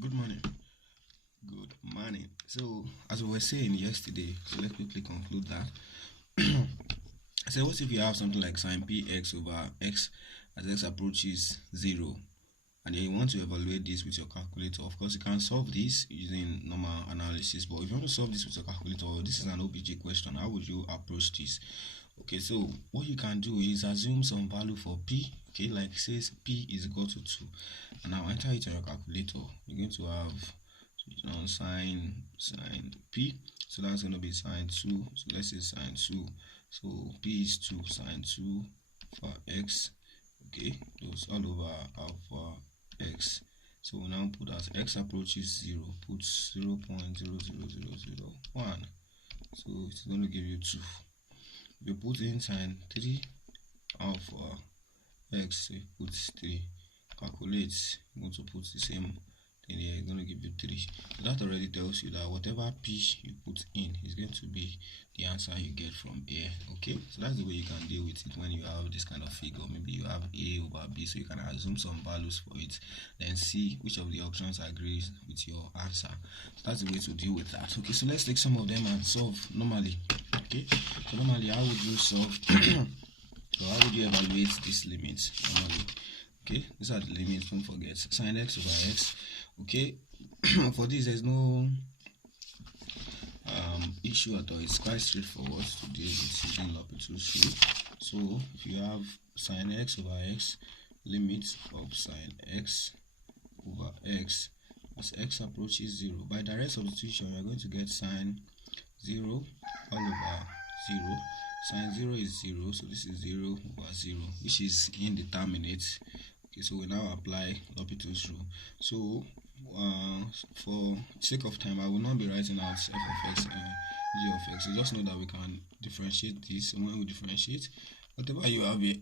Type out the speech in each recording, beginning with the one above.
Good morning. Good morning. So, as we were saying yesterday, so let's quickly conclude that. So, what if you have something like sine px over x as x approaches 0, and then you want to evaluate this with your calculator? Of course, you can solve this using normal analysis, but if you want to solve this with your calculator, this is an OBJ question. How would you approach this? Okay, so what you can do is assume some value for p. Okay, like it says p is equal to 2, and now enter it on your calculator. You're going to have sine p, so that's going to be sine 2. So let's say sine 2, so p is 2 sine 2 for x. Okay, those all over alpha x. So we now put as x approaches 0, put 0.00001, so it's going to give you 2. You put in sine 3 alpha x, so you put 3, calculate, you're going to put the same thing here, it's going to give you 3. So that already tells you that whatever p you put in is going to be the answer you get from here. Okay, so that's the way you can deal with it when you have this kind of figure. Maybe you have a over b, so you can assume some values for it, then see which of the options agrees with your answer. So that's the way to deal with that. Okay, so let's take some of them and solve normally. Okay, so normally how would you solve so how would you evaluate this limit normally? Okay, these are the limits, don't forget. Sine x over x. Okay, for this there's no issue at all. It's quite straightforward to deal with using L'Hopital's rule. So if you have sine x over x, limit of sine x over x as x approaches 0, by direct substitution you're going to get sine 0 all over 0. Sine 0 is 0, so this is 0 over 0, which is indeterminate. Okay, so we now apply L'Hopital's rule. So for sake of time, I will not be writing out f of x and g of x. So just know that we can differentiate this. So when we differentiate, whatever you have here,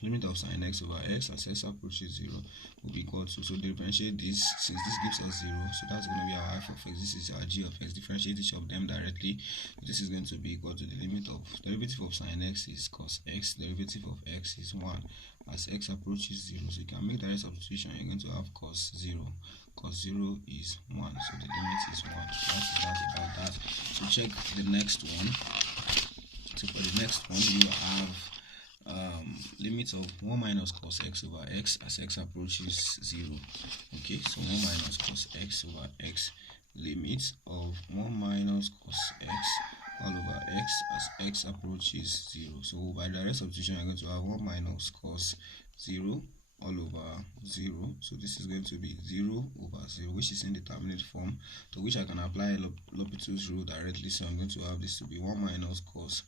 limit of sine x over x as x approaches 0 will be equal to, so differentiate this, since this gives us 0, so that's going to be our f of x, this is our g of x, differentiate each of them directly. So this is going to be equal to the limit of derivative of sine x is cos x, derivative of x is 1 as x approaches 0, so you can make direct substitution. You're going to have cos 0 is 1, so the limit is 1. So that is that about that. So check the next one. So for the next one you have limit of 1 minus cos x over x as x approaches 0. Okay, so 1 minus cos x over x, limit of 1 minus cos x all over x as x approaches 0. So by direct substitution you're going to have 1 minus cos 0 all over 0, so this is going to be 0 over 0, which is indeterminate form, to which I can apply L'Hopital's rule directly. So I'm going to have this to be 1 minus cos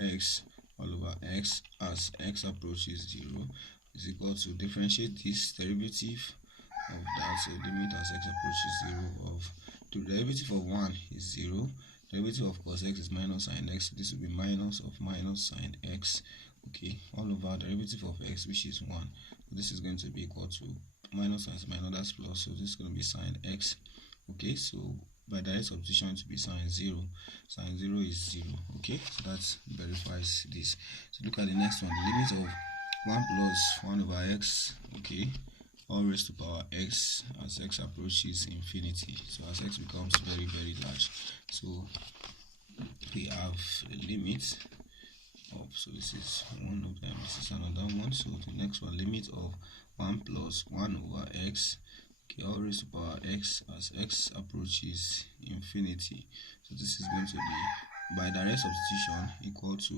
x all over x as x approaches 0 is equal to, differentiate this, derivative of that, so limit as x approaches 0 of, the derivative of 1 is 0, derivative of cos x is minus sine x, so this will be minus of minus sine x, okay, all over derivative of x, which is 1, so this is going to be equal to minus times minus, that's plus, so this is going to be sine x. Okay, so by direct substitution to be sine 0 is 0. Okay, so that verifies this. So look at the next one, limit of 1 plus 1 over x, okay, all raised to power x as x approaches infinity. So as x becomes very large, so we have a limit of, so this is one of them, this is another one. So the next one, limit of 1 plus 1 over x, okay, all raised to power x as x approaches infinity. So this is going to be, by direct substitution, equal to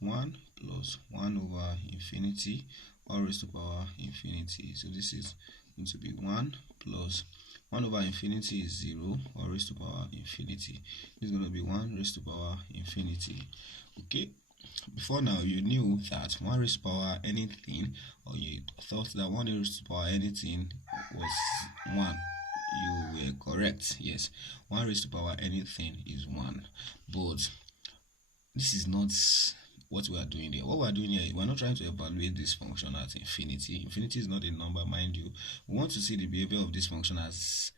1 plus 1 over infinity all raised to power infinity. So this is going to be 1 plus 1 over infinity is 0 all raised to power infinity. This is going to be 1 raised to power infinity. Okay, before now you knew that 1 raised to power anything, or you thought that 1 raised to power anything was 1. You were correct. Yes, 1 raised to power anything is 1, but this is not what we are doing here. What we are doing here, we're not trying to evaluate this function at infinity. Infinity is not a number, mind you. We want to see the behavior of this function as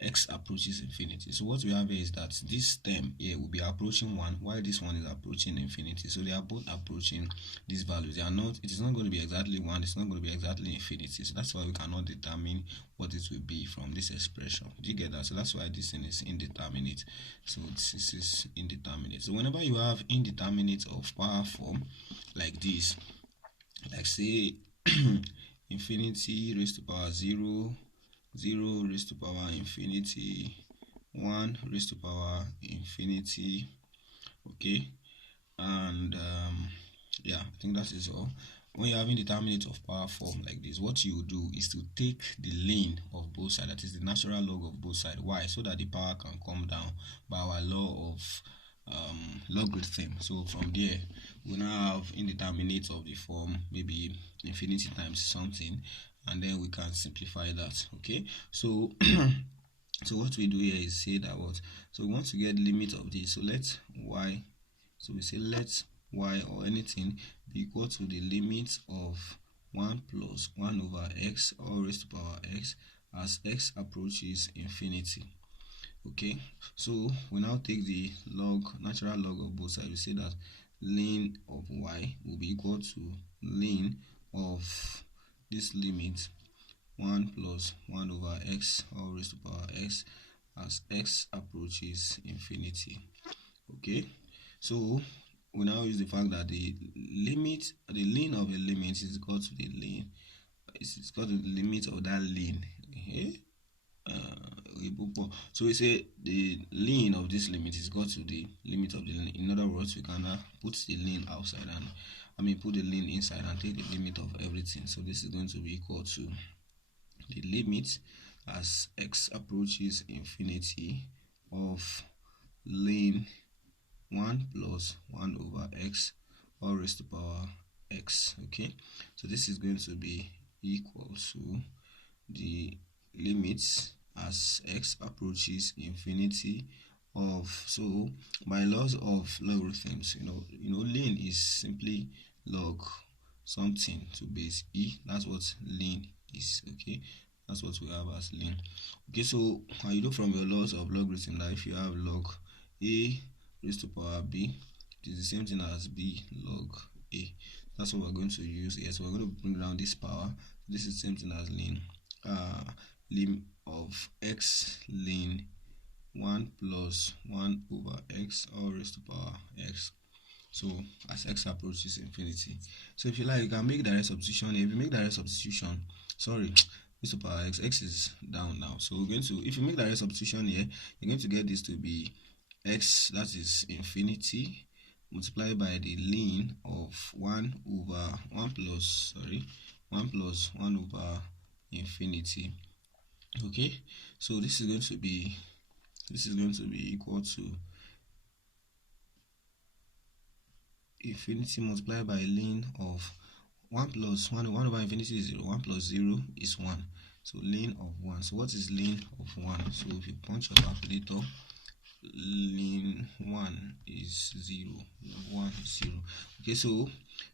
x approaches infinity. So what we have here is that this term here will be approaching 1 while this one is approaching infinity. So they are both approaching these values. They are not, it is not going to be exactly 1, it's not going to be exactly infinity. So that's why we cannot determine what it will be from this expression. Do you get that? So that's why this thing is indeterminate. So this is indeterminate. So whenever you have indeterminate of power form like this, like say infinity raised to power 0, 0 raised to power infinity, 1 raised to power infinity, okay, and yeah, I think that is all. When you're having determinate of power form like this, what you do is to take the lane of both sides, that is the natural log of both sides. Why? So that the power can come down by our law of logarithm. So from there we now have indeterminate of the form, maybe infinity times something, and then we can simplify that. Okay, so so what we do here is say that what, so we want to get limit of this, so let y, so we say let y or anything be equal to the limit of 1 plus 1 over x all raised to power x as x approaches infinity. Okay, so we now take the log, natural log of both sides. We say that ln of y will be equal to ln of this limit 1 plus 1 over x all raised to power x as x approaches infinity. Okay, so we now use the fact that the limit, the ln of a limit is equal to the ln, is equal to the limit of that ln. Okay? So we say the ln of this limit is equal to the limit of the ln. In other words, we can put the ln outside and put the ln inside and take the limit of everything. So this is going to be equal to the limit as x approaches infinity of ln 1 plus 1 over x all raised to power x. Okay, so this is going to be equal to the limits as x approaches infinity of, so by laws of logarithms, you know ln is simply log something to base e. That's what ln is. Okay, that's what we have as ln. Okay, so you know from your laws of logarithm that if you have log a raised to power b, it is the same thing as b log a. That's what we're going to use here. So we're going to bring down this power. This is the same thing as ln lim of x ln 1 plus 1 over x all raised to power x. So as x approaches infinity. So if you like, you can make direct substitution. If you make direct substitution, sorry, raised to power x, x is down now. So we're going to, if you make direct substitution here, you're going to get this to be x, that is infinity, multiplied by the ln of 1 over 1 plus 1 over infinity. Okay, so this is going to be equal to infinity multiplied by ln of 1 plus 1 over infinity is 0, 1 plus 0 is 1, so ln of 1. So what is ln of 1? So if you punch your calculator, ln 1 is 0, 1 is 0. Okay, so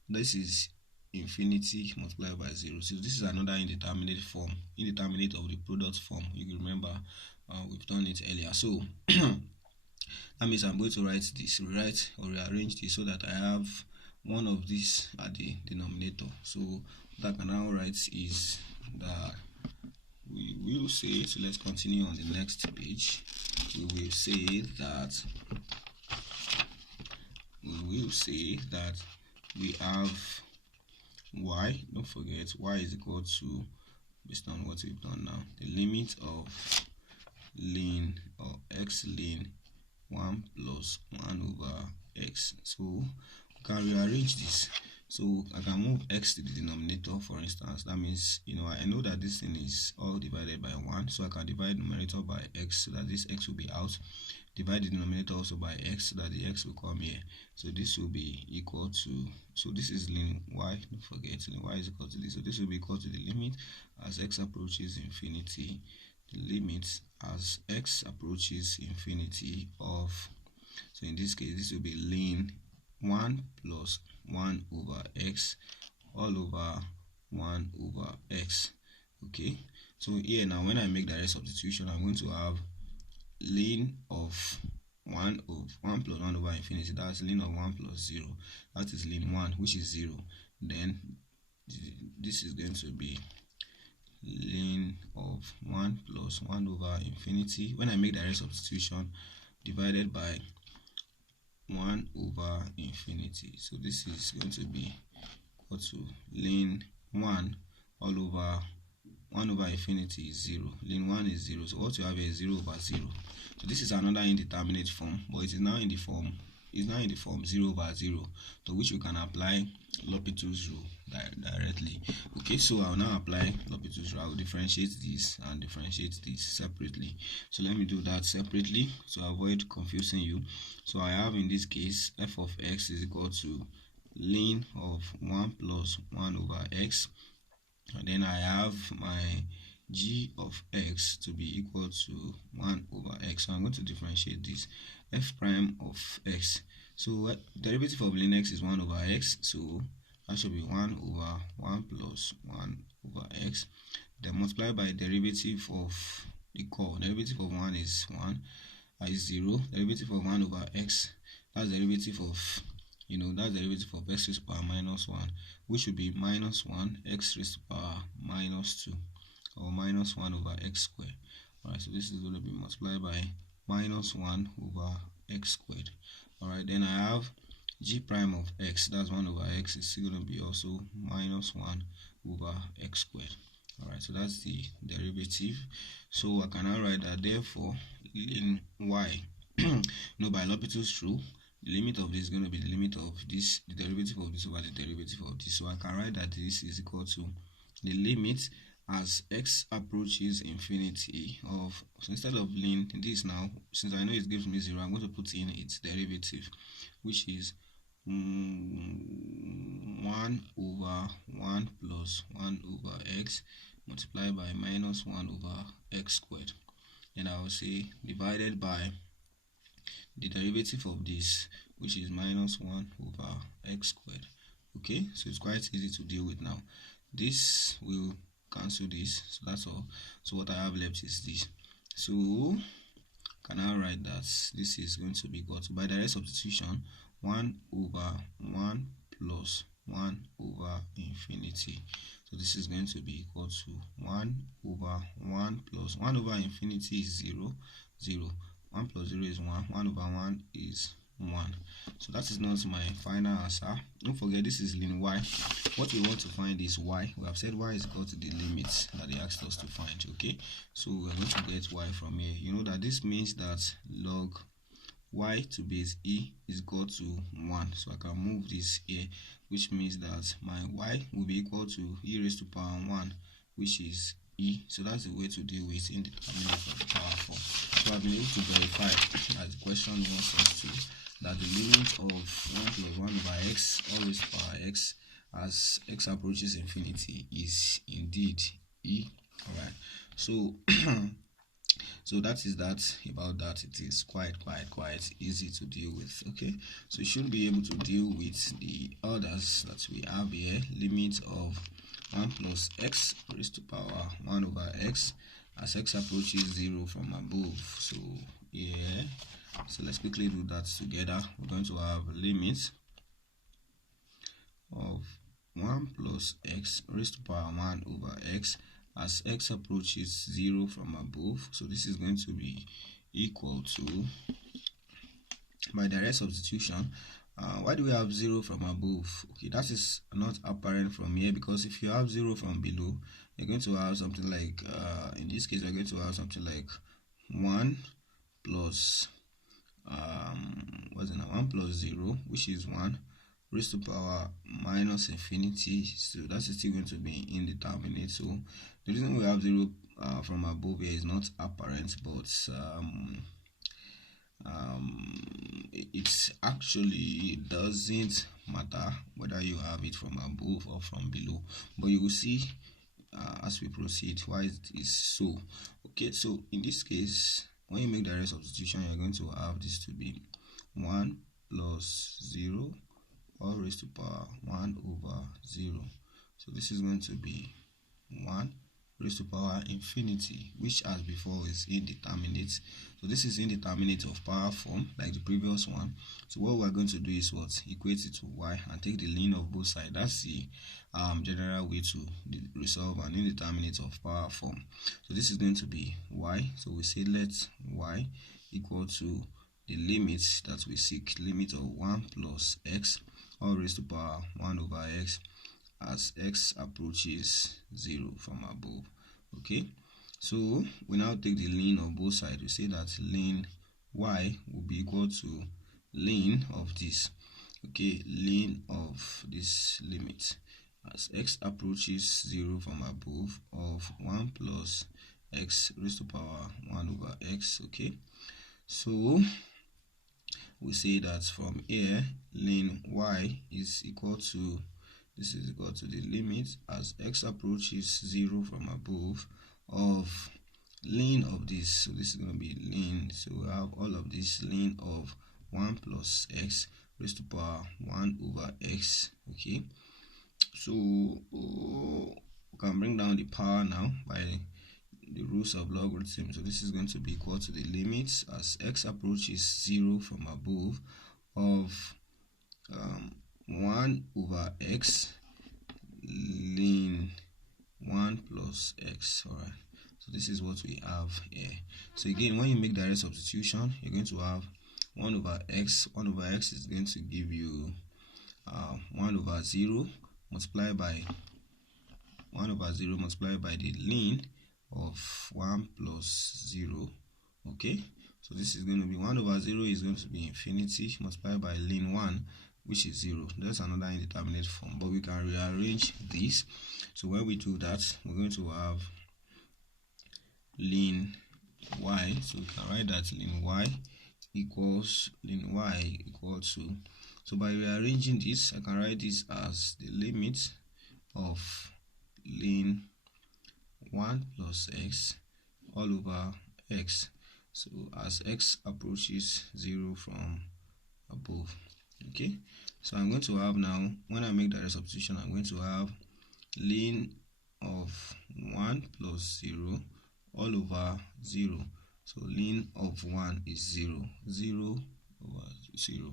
this is infinity multiplied by 0. So this is another indeterminate form, indeterminate of the product form. You remember we've done it earlier. So that means I'm going to write this, rewrite or rearrange this so that I have one of these at the denominator. So what I can now write is that we will say, so let's continue on the next page. We will say that we have y, don't forget y is equal to, based on what we've done now, the limit of ln or x ln 1 plus 1 over x. So we can rearrange this. So I can move x to the denominator, for instance. That means, I know that this thing is all divided by 1, so I can divide numerator by x so that this x will be out. Divide the denominator also by x so that the x will come here. So this will be equal to, so this is ln y, don't forget, ln y is equal to this. So this will be equal to the limit as x approaches infinity, the limit as x approaches infinity of, so in this case this will be ln 1 plus 1 over x all over 1 over x. Okay, So here now, when I make direct substitution, I'm going to have ln of 1 plus 1 over infinity. That's ln of 1 plus 0. That is ln 1, which is 0. Then this is going to be ln of 1 plus 1 over infinity. When I make direct substitution, divided by 1 over infinity. So this is going to be equal to ln 1 all over 1 over infinity is 0. Ln 1 is 0. So what you have here is 0 over 0. So this is another indeterminate form, but it is now in the form 0 over 0, to which we can apply L'Hopital's rule directly. Okay, so I'll now apply L'Hopital's rule. I will differentiate this and differentiate this separately. So let me do that separately to avoid confusing you. So I have in this case f of x is equal to ln of 1 plus 1 over x, and then I have my g of x to be equal to 1 over x. So I'm going to differentiate this f prime of x. So derivative of ln x is 1 over x, so that should be 1 over 1 plus 1 over x. Then multiply by derivative of the core. Derivative of 1 is 1, is 0. Derivative of 1 over x, that's derivative of, that's the derivative of x raised to power minus 1, which should be minus 1 x raised to power minus 2, or minus 1 over x squared. Alright, so this is going to be multiplied by minus 1 over x squared. Alright, then I have g prime of x, that's 1 over x, is still going to be also minus 1 over x squared. Alright, so that's the derivative. So I can now write that therefore ln y, by L'Hopital's rule, the limit of this is going to be the limit of this, the derivative of this over the derivative of this. So I can write that this is equal to the limit as x approaches infinity of, so instead of ln this now, since I know it gives me 0, I'm going to put in its derivative, which is 1 over 1 plus 1 over x multiplied by minus 1 over x squared. And I will say divided by the derivative of this, which is minus 1 over x squared. Okay, so it's quite easy to deal with now. This will cancel this, so that's all. So what I have left is this. So can I write that this is going to be equal to, by direct substitution, 1 over 1 plus 1 over infinity. So this is going to be equal to 1 over 1 plus 1 over infinity is 0, 0. 1 plus 0 is 1, 1 over 1 is 1. So that is not my final answer. Don't forget, this is ln y. What we want to find is y. We have said y is equal to the limits that they asked us to find. Okay, so we're going to get y from here. You know that this means that log y to base e is equal to 1. So I can move this here, which means that my y will be equal to e raised to power 1, which is e. So that's the way to deal with indeterminate of the power form. So I've been able to verify, as the question wants us to, that the limit of 1 plus 1 over x all raised to power x as x approaches infinity is indeed e. Alright, so so that is that about that. It is quite easy to deal with. Okay, so you should be able to deal with the others that we have here. Limit of 1 plus x raised to power 1 over x as x approaches 0 from above. So yeah, so let's quickly do that together. We're going to have limit of 1 plus x raised to power 1 over x as x approaches 0 from above. So this is going to be equal to, by direct substitution, why do we have 0 from above? Okay, that is not apparent from here, because if you have 0 from below, you're going to have something like, in this case, you're going to have something like 1 plus, 1 plus 0, which is 1, raised to power minus infinity. So that's still going to be indeterminate. So the reason we have 0 from above here is not apparent, but it's actually, it doesn't matter whether you have it from above or from below, but you will see as we proceed why it is so. Okay, so in this case, when you make direct substitution, you're going to have this to be 1 plus 0 all raised to power 1 over 0. So this is going to be 1 raised to power infinity, which as before is indeterminate. So this is indeterminate of power form like the previous one. So what we're going to do is what? Equate it to y and take the ln of both sides. That's the general way to resolve an indeterminate of power form. So this is going to be y. So we say let y equal to the limit that we seek, limit of 1 plus x all raised to power 1 over x as x approaches 0 from above. Okay, so we now take the ln of both sides. We say that ln y will be equal to ln of this, okay, ln of this limit as x approaches 0 from above of 1 plus x raised to power 1 over x. Okay, so we say that from here ln y is equal to, this is equal to the limit as x approaches 0 from above of ln of this. So this is going to be ln, so we have all of this ln of 1 plus x raised to power 1 over x. Okay, so we can bring down the power now by the rules of logarithm. So this is going to be equal to the limits as x approaches 0 from above of 1 over x ln 1 plus x. All right, so this is what we have here. So again, when you make direct substitution, you're going to have 1 over x. 1 over x is going to give you 1 over 0 multiplied by 1 over 0 multiplied by the ln of 1 plus 0. Okay, so this is going to be 1 over 0 is going to be infinity multiplied by ln 1, which is 0. That's another indeterminate form, but we can rearrange this. So when we do that, we're going to have ln y. So we can write that ln y equal to, so by rearranging this, I can write this as the limit of ln 1 plus x all over x, so as x approaches 0 from above. Okay, so I'm going to have now, when I make direct substitution, I'm going to have ln of 1 plus 0 all over 0. So ln of 1 is 0, 0 over 0.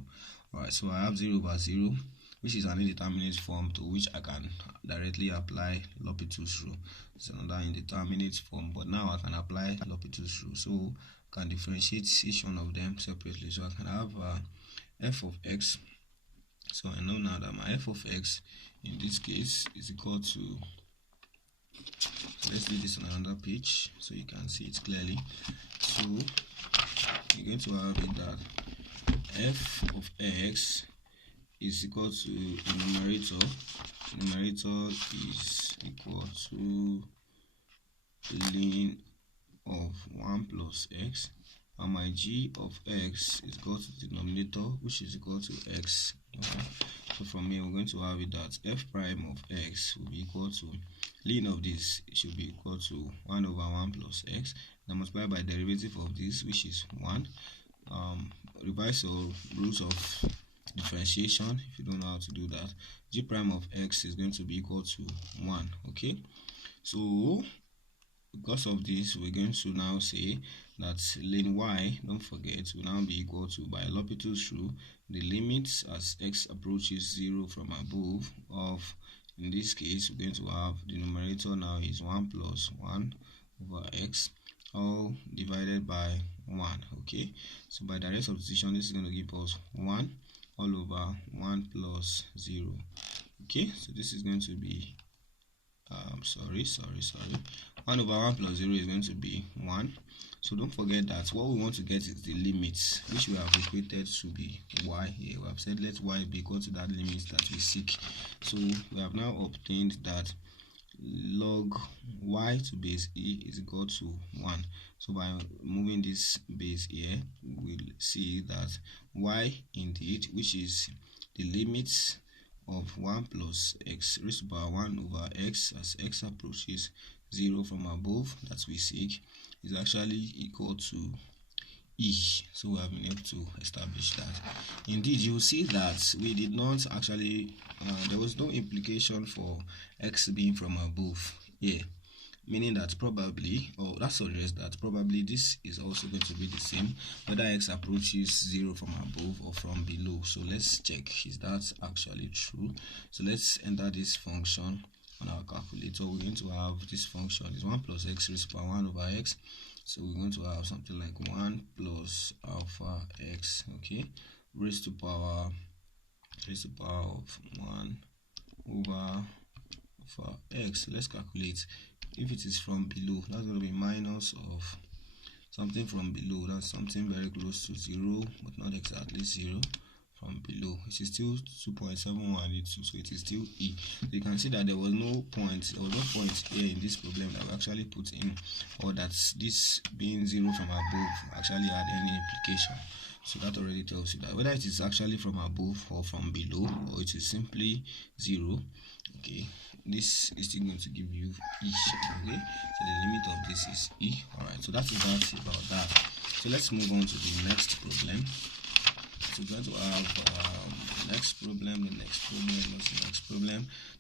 Alright, so I have 0 over 0, which is an indeterminate form to which I can directly apply L'Hopital's rule. It's another indeterminate form, but now I can apply L'Hopital's rule. So I can differentiate each one of them separately. So I can have f of x. So I know now that my f of x in this case is equal to, so let's do this on another page so you can see it clearly. So you're going to have it that f of x is equal to the numerator. Numerator is equal to ln of 1 plus x, and my g of x is equal to the denominator, which is equal to x. Okay. So from here we're going to have it that f prime of x will be equal to ln of this, it should be equal to 1 over 1 plus x, then multiplied by derivative of this, which is 1. Revise your rules of differentiation if you don't know how to do that. G prime of x is going to be equal to 1. Okay, so because of this, we're going to now say that ln y, don't forget, will now be equal to, by L'Hopital's rule, the limits as x approaches 0 from above of, in this case, we're going to have the numerator now is 1 plus 1 over x, all divided by 1. Okay, so by direct substitution, this is going to give us 1 all over 1 plus 0. Okay, so this is going to be 1 over 1 plus 0 is going to be 1. So don't forget that what we want to get is the limits, which we have equated to be y here. We have said let y be equal to that limit that we seek. So we have now obtained that log y to base e is equal to 1. So by moving this base here, we'll see that y indeed, which is the limits of 1 plus x raised to power 1 over x as x approaches 0 from above that we seek, is actually equal to e. So we have been able to establish that. Indeed, you will see that we did not actually, there was no implication for x being from above here. meaning that probably, or that suggests that probably this is also going to be the same whether x approaches 0 from above or from below. So let's check, is that actually true? So let's enter this function on our calculator. We're going to have this function is 1 plus x raised to power 1 over x. So we're going to have something like 1 plus alpha x, okay, raised to power of 1 over for x. Let's calculate. If it is from below, that's going to be minus of something from below. That's something very close to 0 but not exactly 0 from below. It is still 2.7182, so it is still e. You can see that there was no point here in this problem that we actually put in, or that this being 0 from above actually had any implication. So that already tells you that whether it is actually from above or from below, or it is simply 0, okay, this is still going to give you e. Okay, so the limit of this is e. Alright, so that is that about that. So let's move on to the next problem. So we're going to have the next problem. The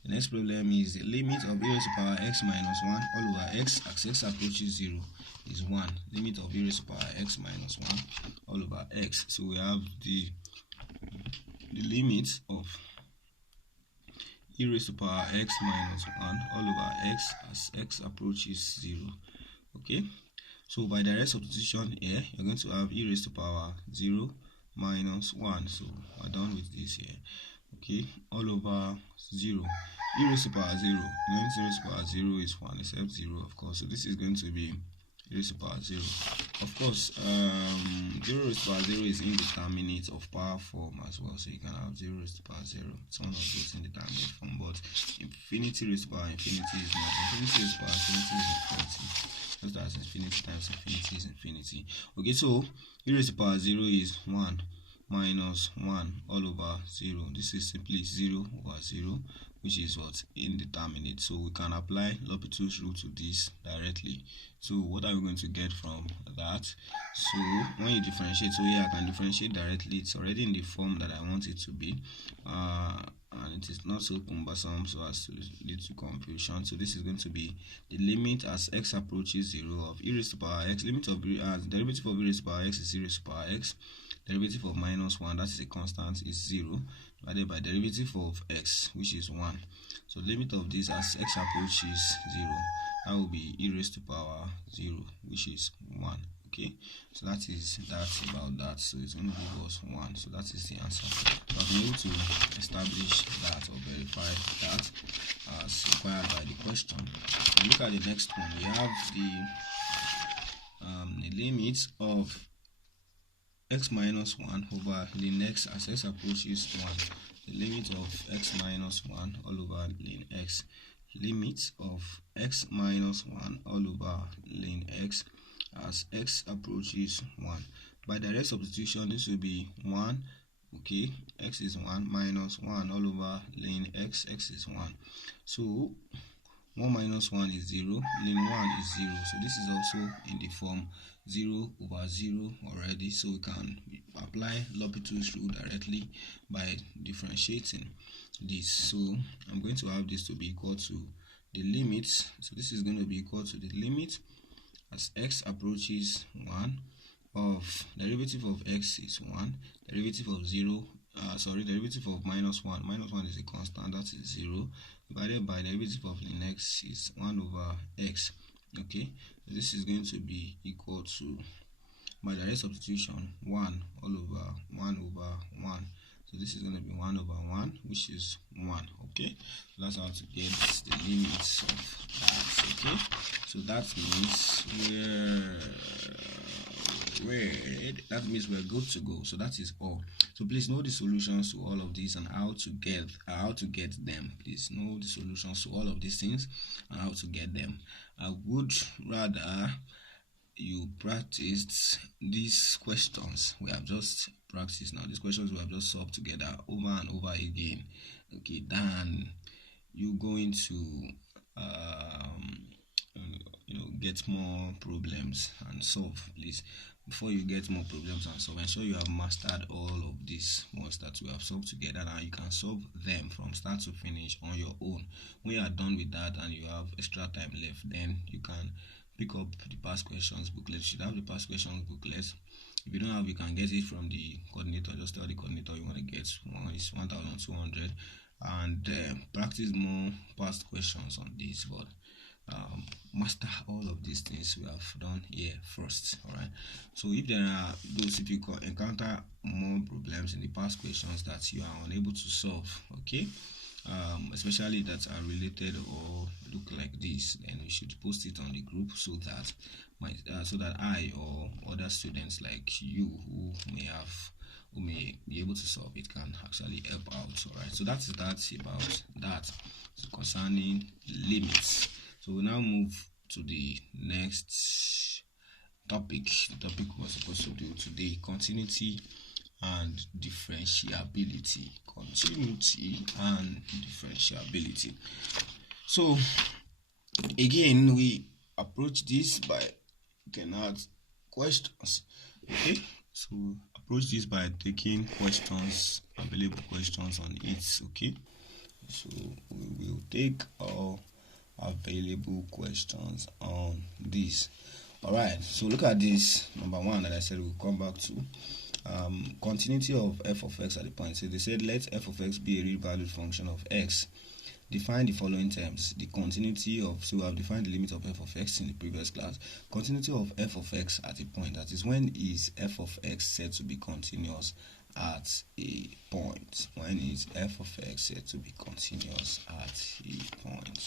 next problem is the limit of e raised to power x minus 1 all over x as x approaches 0 is 1. Limit of e raised to power x minus 1 all over x. So we have the limit of e raised to power x minus 1 all over x as x approaches 0. Okay, so by direct substitution here, you're going to have e raised to power 0 minus 1. So we're done with this here. Okay, all over 0. E raised to power 0. When 0 raised to power 0 is 1 except 0, of course. So this is going to be e raised to power 0. Of course, 0 raised to power 0 is indeterminate of power form as well. So you can have 0 raised to power 0. It's one of those indeterminate form, but infinity raised to power infinity is not. Infinity raised to power infinity is infinity. Just as infinity times infinity is infinity. Okay, so e raised to power 0 is 1 minus 1 all over 0. This is simply 0 over 0, which is what? Indeterminate. So we can apply L'Hopital's rule to this directly. So what are we going to get from that? So when you differentiate, so here I can differentiate directly. It's already in the form that I want it to be, and it is not so cumbersome so as to lead to confusion. So this is going to be the limit as x approaches 0 of e raised to power x. Limit of derivative of e raised to power x is e raised to power x. Derivative of minus 1, that is a constant, is 0, divided by derivative of x, which is 1. So limit of this as x approaches 0, that will be e raised to power 0, which is 1. Okay, so that is that about that. So it's going to give us 1. So that is the answer. So I've been able to establish that or verify that as required by the question. So look at the next one. We have the limit of x minus 1 over ln x as x approaches 1. The limit of x minus 1 all over ln x. Limit of x minus 1 all over ln x as x approaches 1. By direct substitution, this will be 1. Okay, x is 1 minus 1 all over ln x. X is 1. So 1 minus 1 is 0. Ln 1 is 0. So this is also in the form 0 over 0 already. So we can apply L'Hopital's rule directly by differentiating this. So I'm going to have this to be equal to the limit. So this is going to be equal to the limit as x approaches 1 of derivative of x is 1, derivative of derivative of minus 1. Minus 1 is a constant, that is 0, divided by derivative of ln x is 1 over x. Okay, so this is going to be equal to, by direct substitution, 1 all over 1 over 1. So this is going to be 1 over 1, which is 1. Okay, so that's how to get the limits of that. Okay, so that means we're good to go. So that is all. So please know the solutions to all of these and how to get them. Please know the solutions to all of these things and how to get them. I would rather you practiced these questions we have just practiced now. These questions we have just solved together over and over again. Okay, than you going to get more problems and solve. Please before you get more problems and solve, ensure you have mastered all of these ones that we have solved together. Now you can solve them from start to finish on your own. When you are done with that and you have extra time left, then you can pick up the past questions booklet. You should have the past questions booklet. If you don't have, you can get it from the coordinator. Just tell the coordinator you want to get one is 1200, and practice more past questions on this. But master all of these things we have done here first. All right, so if there are those, if you encounter more problems in the past questions that you are unable to solve, okay, especially that are related or look like this, then we should post it on the group so that so that I or other students like you who may be able to solve it can actually help out. All right, so that's about that concerning limits. So we'll now move to the next topic. The topic we're supposed to do today: continuity and differentiability. Continuity and differentiability. So again, we approach this by looking at questions. Okay, so approach this by taking questions, available questions on it. Okay, so we will take all available questions on this. All right, so look at this. Number one that I said we'll come back to. Continuity of f of x at the point. So they said let f of x be a real valued function of x. Define the following terms. The continuity of, so we have defined the limit of f of x in the previous class. Continuity of f of x at a point. That is, when is f of x said to be continuous at a point? When is f of x said to be continuous at a point?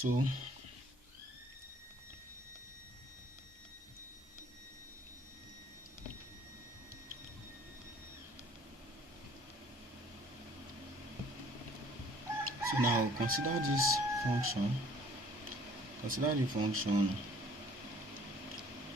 So now consider this function. Consider the function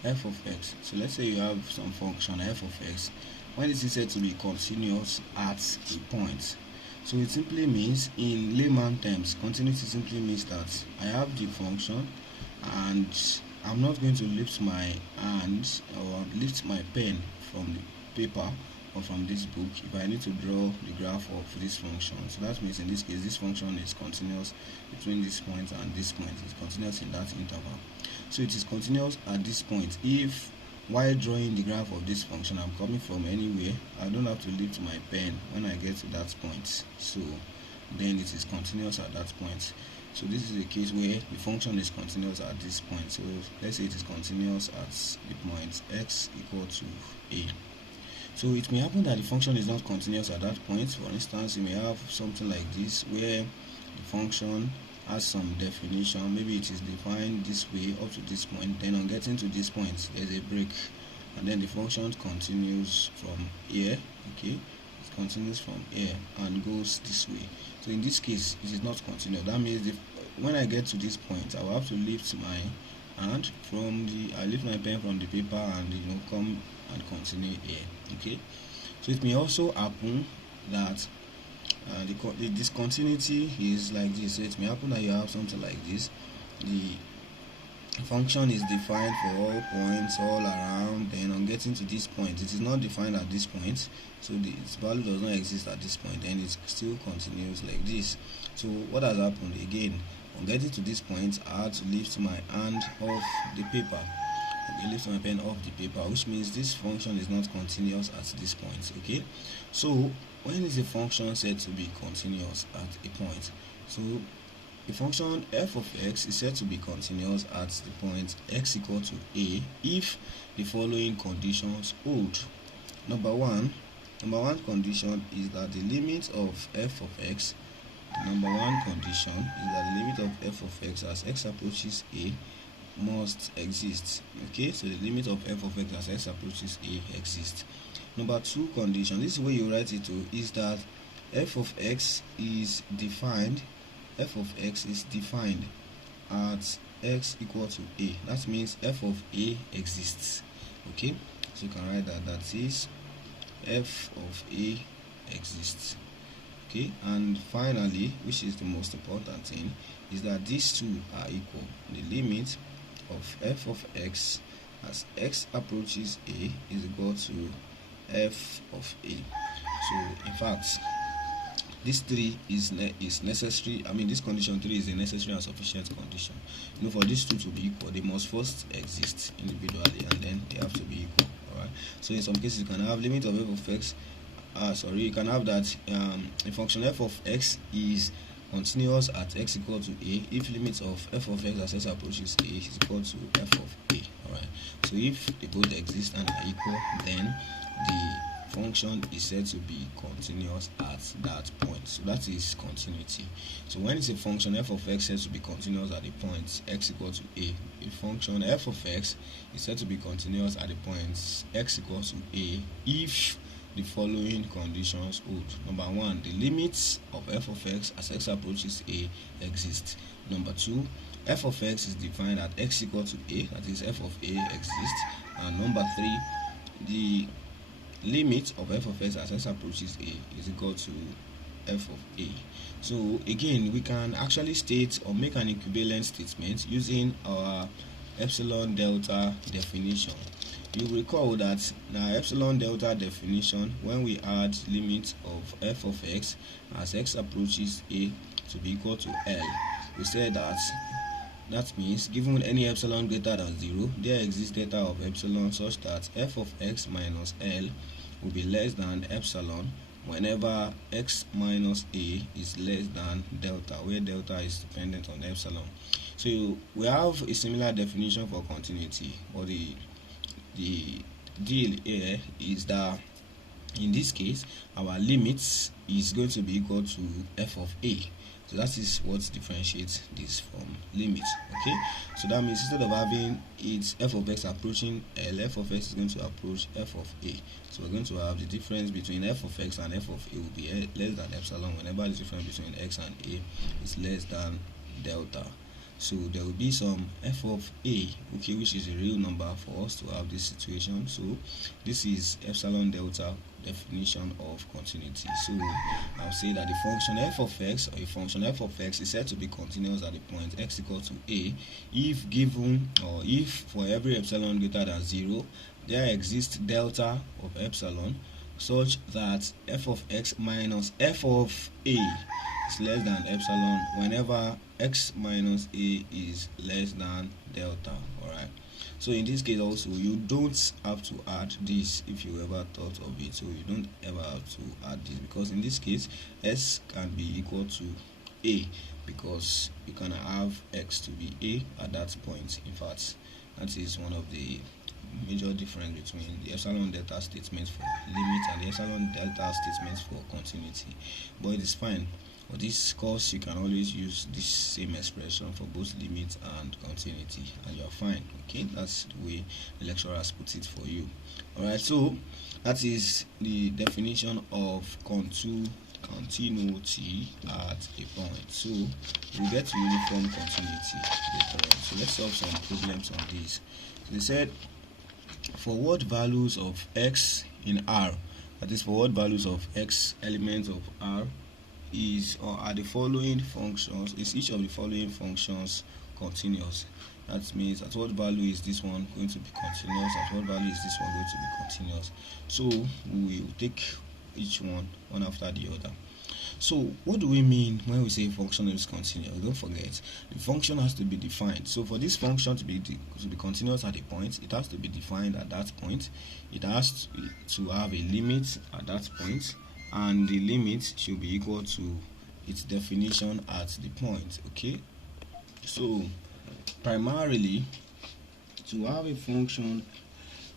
f of x. So let's say you have some function f of x. When is it said to be continuous at a point? So it simply means, in layman terms, continuity simply means that I have the function and I'm not going to lift my hand or lift my pen from the paper or from this book if I need to draw the graph of this function. So that means in this case this function is continuous between this point and this point. It's continuous in that interval. So it is continuous at this point if, while drawing the graph of this function, I'm coming from anywhere, I don't have to lift my pen when I get to that point. So then it is continuous at that point. So this is a case where the function is continuous at this point. So let's say it is continuous at the point x equal to a. So it may happen that the function is not continuous at that point. For instance, you may have something like this where the function has some definition. Maybe it is defined this way up to this point, then on getting to this point there's a break, and then the function continues from here. Okay, it continues from here and goes this way. So in this case it is not continuous. That means when I get to this point, I will have to lift my hand from the, I lift my pen from the paper and come and continue here. Okay, so it may also happen that the discontinuity is like this. So it may happen that you have something like this. The function is defined for all points all around, then on getting to this point it is not defined at this point, so its value does not exist at this point, then it still continues like this. So what has happened again, on getting to this point I had to lift my hand off the paper. Okay, lift my pen off the paper, which means this function is not continuous at this point. Okay, so when is a function said to be continuous at a point? So the function f of x is said to be continuous at the point x equal to a if the following conditions hold. Number one condition is that the limit of f of x, the number one condition is that the limit of f of x as x approaches a must exist. Okay, so the limit of f of x as x approaches a exists. Number 2 condition, this is where you write it to, is that f of x is defined at x equal to a. That means f of a exists. Okay, so you can write that is f of a exists. Okay, and finally, which is the most important thing, is that these two are equal. The limit of f of x as x approaches a is equal to f of a. So in fact, this 3 is necessary. I mean, this condition 3 is a necessary and sufficient condition. You know, for these two to be equal, they must first exist individually, and then they have to be equal. Alright. So in some cases, you can have limit of f of x. You can have that a function f of x is continuous at x equal to a if limit of f of x as x approaches a is equal to f of a. Alright. So if they both exist and are equal, then the function is said to be continuous at that point. So that is continuity. So when it's a function f of x said to be continuous at the point x equal to a function f of x is said to be continuous at the point x equals to a if the following conditions hold. Number 1, the limits of f of x as x approaches a exist. Number 2, f of x is defined at x equal to a, that is f of a exists. And number 3, the limit of f of x as x approaches a is equal to f of a. So again, we can actually state or make an equivalent statement using our epsilon delta definition. You recall that now epsilon delta definition, when we add limit of f of x as x approaches a to be equal to L, we said that means given any epsilon greater than 0, there exists theta of epsilon such that f of x minus L will be less than epsilon whenever x minus a is less than delta, where delta is dependent on epsilon. So we have a similar definition for continuity, or the deal here is that in this case our limits is going to be equal to f of a. So that is what differentiates this from limit. Okay, so that means instead of having its f of x approaching L, f of x is going to approach f of a. So we're going to have the difference between f of x and f of a will be less than epsilon whenever the difference between x and a is less than delta. So there will be some f of a, okay, which is a real number for us to have this situation. So this is epsilon delta definition of continuity. So I'll say that the function f of x, or a function f of x, is said to be continuous at the point x equal to a if given, or if for every epsilon greater than 0 there exists delta of epsilon such that f of x minus f of a is less than epsilon whenever x minus a is less than delta. Alright, so in this case also, you don't have to add this if you ever thought of it. So you don't ever have to add this, because in this case s can be equal to a, because you can have x to be a at that point. In fact, that is one of the major difference between the epsilon delta statements for limit and the epsilon delta statements for continuity. But it is fine. For this course, you can always use this same expression for both limit and continuity, and you're fine. Okay, that's the way the lecturer has put it for you. Alright, so that is the definition of continuity at a point. So we'll get to uniform continuity later on. So let's solve some problems on this. So they said, for what values of x in R, that is for what values of x elements of R is or are the following functions, is each of the following functions continuous? That means at what value is this one going to be continuous, at what value is this one going to be continuous. So we will take each one after the other. So what do we mean when we say function is continuous? Don't forget, the function has to be defined. So for this function to be continuous at a point, it has to be defined at that point. It has to have a limit at that point, and the limit should be equal to its definition at the point. Okay, so primarily, to have a function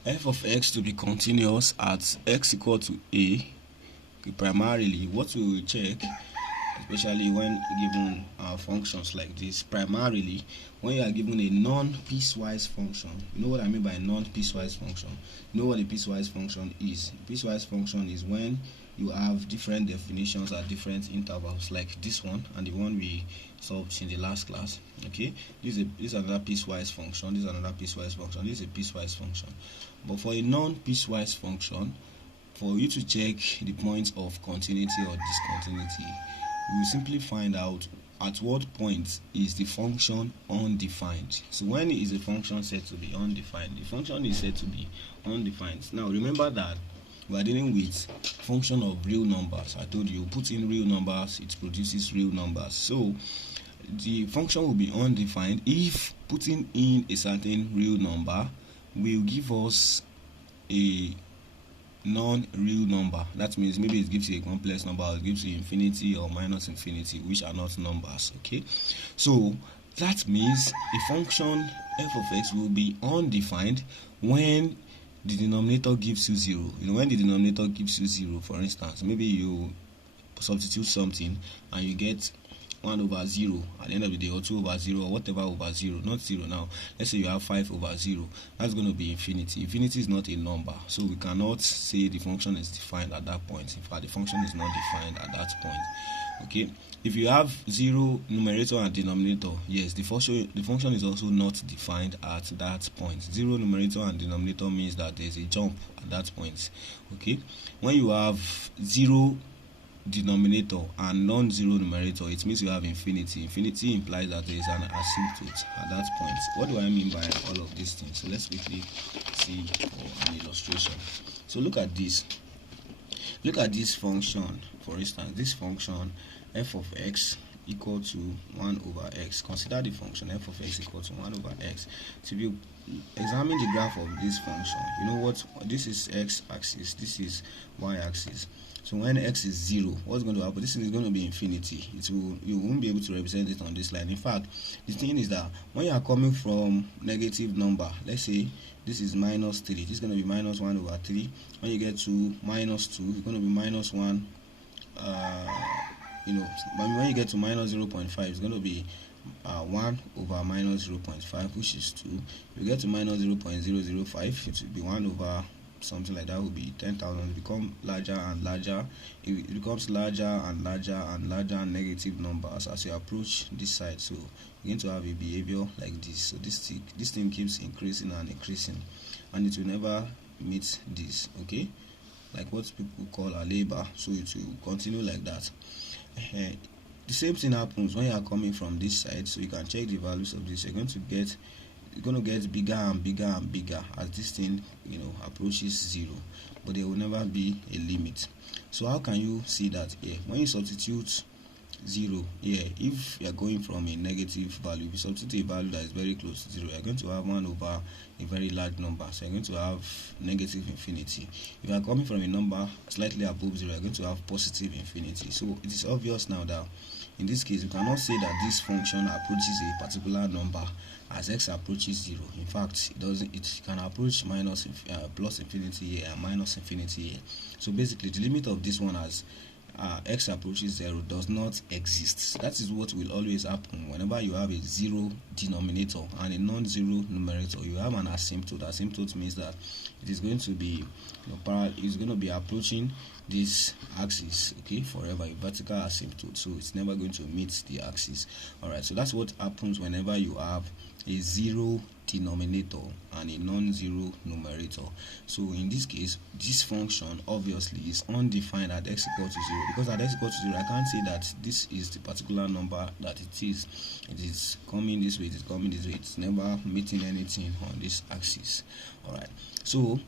f of x to be continuous at x equal to a, primarily what we will check especially when given functions like this. Primarily, when you are given a non-piecewise function. You know what I mean by non-piecewise function? You know what a piecewise function is? A piecewise function is when you have different definitions at different intervals, like this one and the one we solved in the last class. Okay, this is another piecewise function. This is another piecewise function. This is a piecewise function. But for a non-piecewise function, for you to check the points of continuity or discontinuity, we will simply find out at what point is the function undefined. So when is a function said to be undefined? The function is said to be undefined. Now remember that we are dealing with function of real numbers. I told you, put in real numbers, it produces real numbers. So the function will be undefined if putting in a certain real number will give us a non-real number. That means maybe it gives you a complex number, or it gives you infinity or minus infinity, which are not numbers. Okay, so that means a function f of x will be undefined when the denominator gives you 0. You know, when the denominator gives you 0, for instance, maybe you substitute something and you get 1 over 0 at the end of the day, or 2 over 0, or whatever over 0, not 0 now. Let's say you have 5 over 0. That's going to be infinity. Infinity is not a number, so we cannot say the function is defined at that point. In fact, the function is not defined at that point. Okay, if you have 0 numerator and denominator, yes, the function is also not defined at that point. 0 numerator and denominator means that there's a jump at that point. Okay, when you have 0 denominator and non-zero numerator, it means you have infinity. Infinity implies that there is an asymptote at that point. What do I mean by all of these things? So let's quickly see for an illustration. So look at this. Look at this function. For instance, this function f of x equal to 1 over x. Consider the function f of x equal to 1 over x. So if you examine the graph of this function, you know what? This is x-axis, this is y-axis. So when x is 0, what's going to happen? This is going to be infinity. You won't be able to represent it on this line. In fact, the thing is that when you are coming from negative number, let's say this is minus 3, this is going to be minus 1 over 3. When you get to minus 2, it's going to be minus 1. When you get to minus 0.5, it's going to be 1 over minus 0.5, which is 2. You get to minus 0.005, it will be 1 over something like that, will be 10,000. It becomes larger and larger. It becomes larger and larger and larger negative numbers as you approach this side. So you're going to have a behavior like this. So this thing keeps increasing and increasing, and it will never meet this. Okay, like what people call a labor. So it will continue like that. The same thing happens when you are coming from this side. So you can check the values of this. You're going to get bigger and bigger and bigger as this thing approaches 0, but there will never be a limit. So how can you see that here? When you substitute 0 here, if you are going from a negative value, if you substitute a value that is very close to 0, you are going to have 1 over a very large number, so you're going to have negative infinity. If you are coming from a number slightly above 0, you're going to have positive infinity. So it is obvious now that in this case, you cannot say that this function approaches a particular number as x approaches 0. In fact, it can approach plus infinity here and minus infinity here. So basically, the limit of this one as x approaches 0 does not exist. That is what will always happen whenever you have a 0 denominator and a non-zero numerator. You have an asymptote. Asymptote means that it is going to be approaching this axis, okay, forever, a vertical asymptote. So it's never going to meet the axis. Alright, so that's what happens whenever you have a 0 denominator and a non-zero numerator. So in this case, this function obviously is undefined at x equal to 0, because at x equal to 0 I can't say that this is the particular number that it is. It is coming this way, it is coming this way, it's never meeting anything on this axis. Alright, so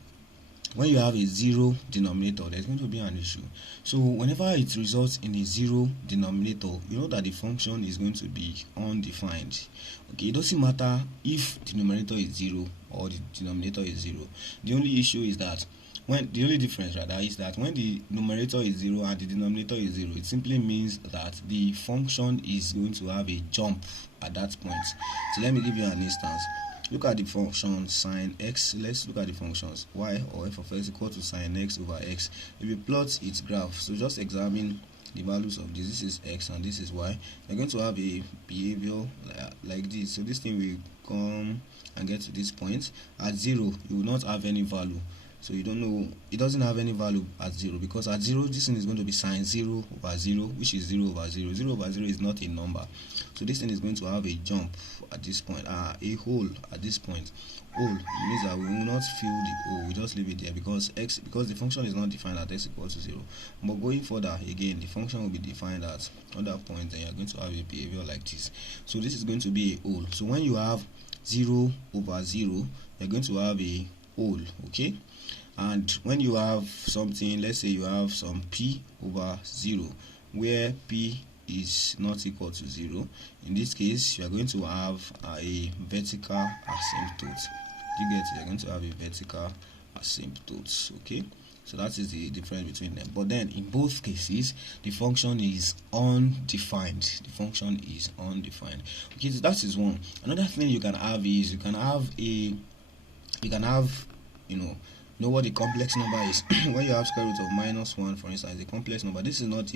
when you have a 0 denominator, there's going to be an issue. So whenever it results in a 0 denominator, you know that the function is going to be undefined. Okay, it doesn't matter if the numerator is 0 or the denominator is 0. The only issue is that the only difference is that when the numerator is 0 and the denominator is 0, it simply means that the function is going to have a jump at that point. So let me give you an instance. Look at the function sine x. Let's look at the functions y or f of x equal to sine x over x. If you plot its graph, so just examine the values of this is x and this is y, you're going to have a behavior like this. So this thing will come and get to this point. At 0 you will not have any value, so you don't know, it doesn't have any value at 0, because at 0 this thing is going to be sine 0 over 0, which is 0 over 0. 0 over 0 is not a number, so this thing is going to have a jump at this point, a hole at this point. Hole means that we will not fill the hole, we just leave it there, because the function is not defined at x equals to 0. But going further again, the function will be defined at other points, and you're going to have a behavior like this. So this is going to be a hole. So when you have 0 over 0, you're going to have a hole, okay? And when you have something, let's say you have some p over 0, where p is not equal to 0, in this case you are going to have a vertical asymptote. You get it? You're going to have a vertical asymptote, okay? So that is the difference between them. But then in both cases the function is undefined. The function is undefined. Okay, so that is one. Another thing you can have is you can have you know what the complex number is. When you have square root of -1, for instance, a complex number, this is not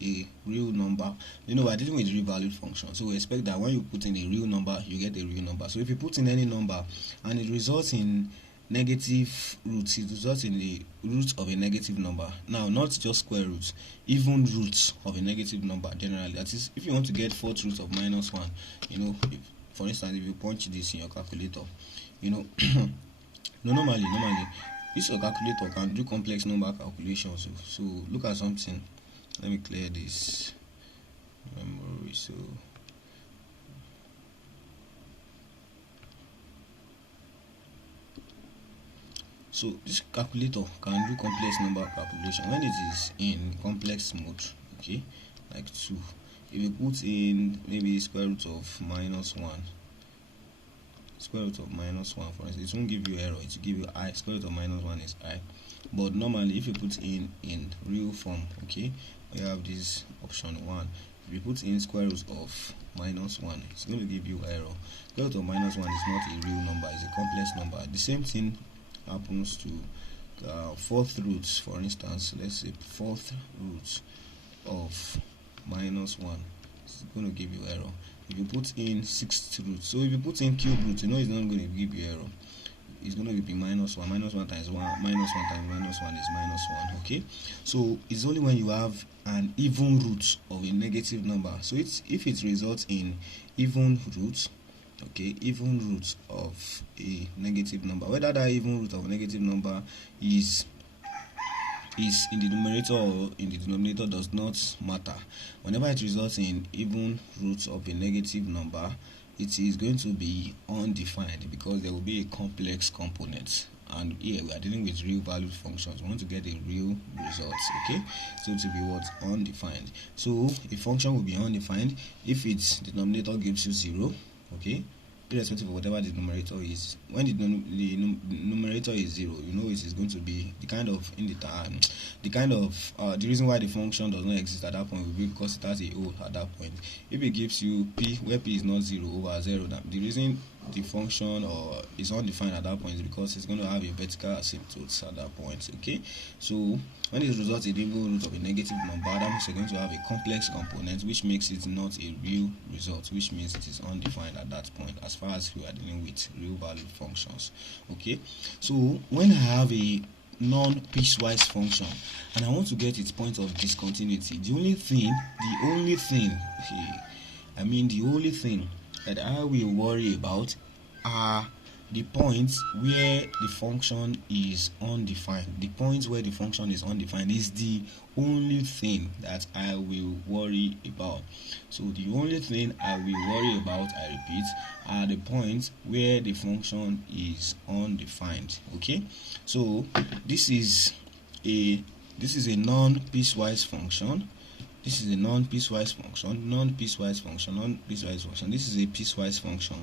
a real number. You know, we're dealing with real valued function, so we expect that when you put in a real number, you get a real number. So if you put in any number and it results in negative roots, it results in the root of a negative number. Now, not just square roots, even roots of a negative number generally. That is, if you want to get fourth root of -1, you know, for instance, if you punch this in your calculator, you know, no, normally, this your calculator can do complex number calculations. So look at something. Let me clear this memory. So this calculator can do complex number calculation when it is in complex mode, okay, like 2. If you put in maybe square root of -1, square root of -1, for instance, it won't give you error, it will give you I. Square root of -1 is I. But normally if you put in real form, okay, you have this option 1. If you put in square root of -1, it's going to give you error. Square root of -1 is not a real number, it's a complex number. The same thing happens to fourth roots, for instance. Let's say fourth root of -1, it's going to give you error. If you put in sixth root, so if you put in cube root, you know it's not going to give you error. It's going to be -1. -1 times 1, -1 times -1 is -1, okay? So it's only when you have an even root of a negative number. So if it results in even root, okay, even root of a negative number, whether that even root of a negative number is in the numerator or in the denominator does not matter. Whenever it results in even roots of a negative number, it is going to be undefined, because there will be a complex component, and here we are dealing with real valued functions. We want to get a real result, okay? So to be what? Undefined. So a function will be undefined if its denominator gives you 0, okay, irrespective of whatever the numerator is. When the numerator is 0, you know it is going to be the kind of the reason why the function does not exist at that point will be because it has a hole at that point. If it gives you p where p is not 0 over 0, the reason the function is undefined at that point is because it's going to have a vertical asymptote at that point, okay? So when it results in even root of a negative number, that means you're going to have a complex component, which makes it not a real result, which means it is undefined at that point as far as we are dealing with real valued functions, okay? So when I have a non-piecewise function and I want to get its point of discontinuity, the only thing that I will worry about are the points where the function is undefined. The points where the function is undefined is the only thing that I will worry about. So the only thing I will worry about, I repeat, are the points where the function is undefined, okay? So this is a non-piecewise function. This is a non-piecewise function. This is a piecewise function.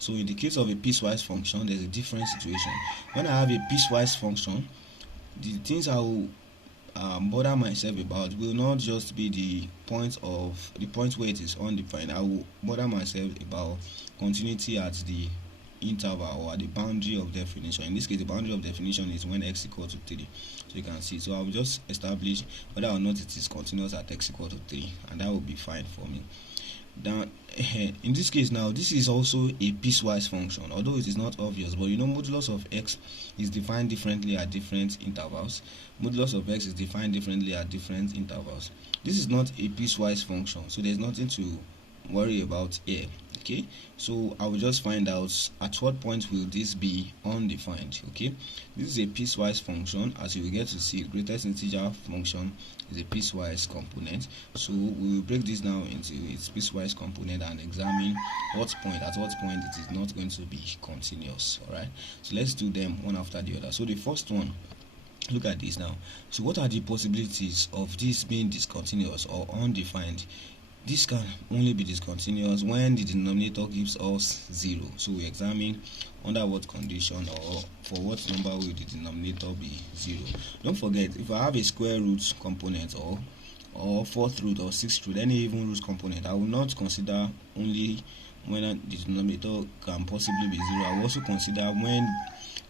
So in the case of a piecewise function, there's a different situation. When I have a piecewise function, the things I will bother myself about will not just be the points where it is undefined. I will bother myself about continuity at the interval or at the boundary of definition. In this case, the boundary of definition is when x equal to 3. So you can see. So I will just establish whether or not it is continuous at x equal to 3, and that will be fine for me. Now, in this case, now this is also a piecewise function, although it is not obvious. But you know, modulus of x is defined differently at different intervals. Modulus of x is defined differently at different intervals. This is not a piecewise function, so there's nothing to worry about here. Okay, so I will just find out at what point will this be undefined. Okay, this is a piecewise function. As you will get to see, greatest integer function is a piecewise component. So we will break this down into its piecewise component and examine at what point it is not going to be continuous. All right, so let's do them one after the other. So the first one, look at this now. So what are the possibilities of this being discontinuous or undefined? This can only be discontinuous when the denominator gives us 0. So we examine under what condition or for what number will the denominator be 0. Don't forget, if I have a square root component or fourth root or sixth root, any even root component, I will not consider only when the denominator can possibly be 0. I will also consider when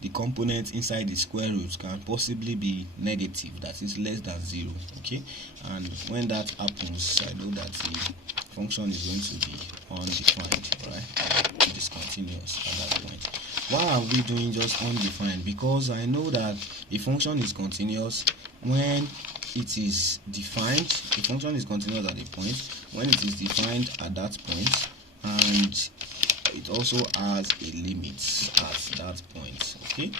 the component inside the square root can possibly be negative, that is less than 0. Okay, and when that happens, I know that the function is going to be undefined, right? Discontinuous at that point. Why are we doing just undefined? Because I know that a function is continuous when it is defined. The function is continuous at a point when it is defined at that point, and it also has a limit at that point. Okay,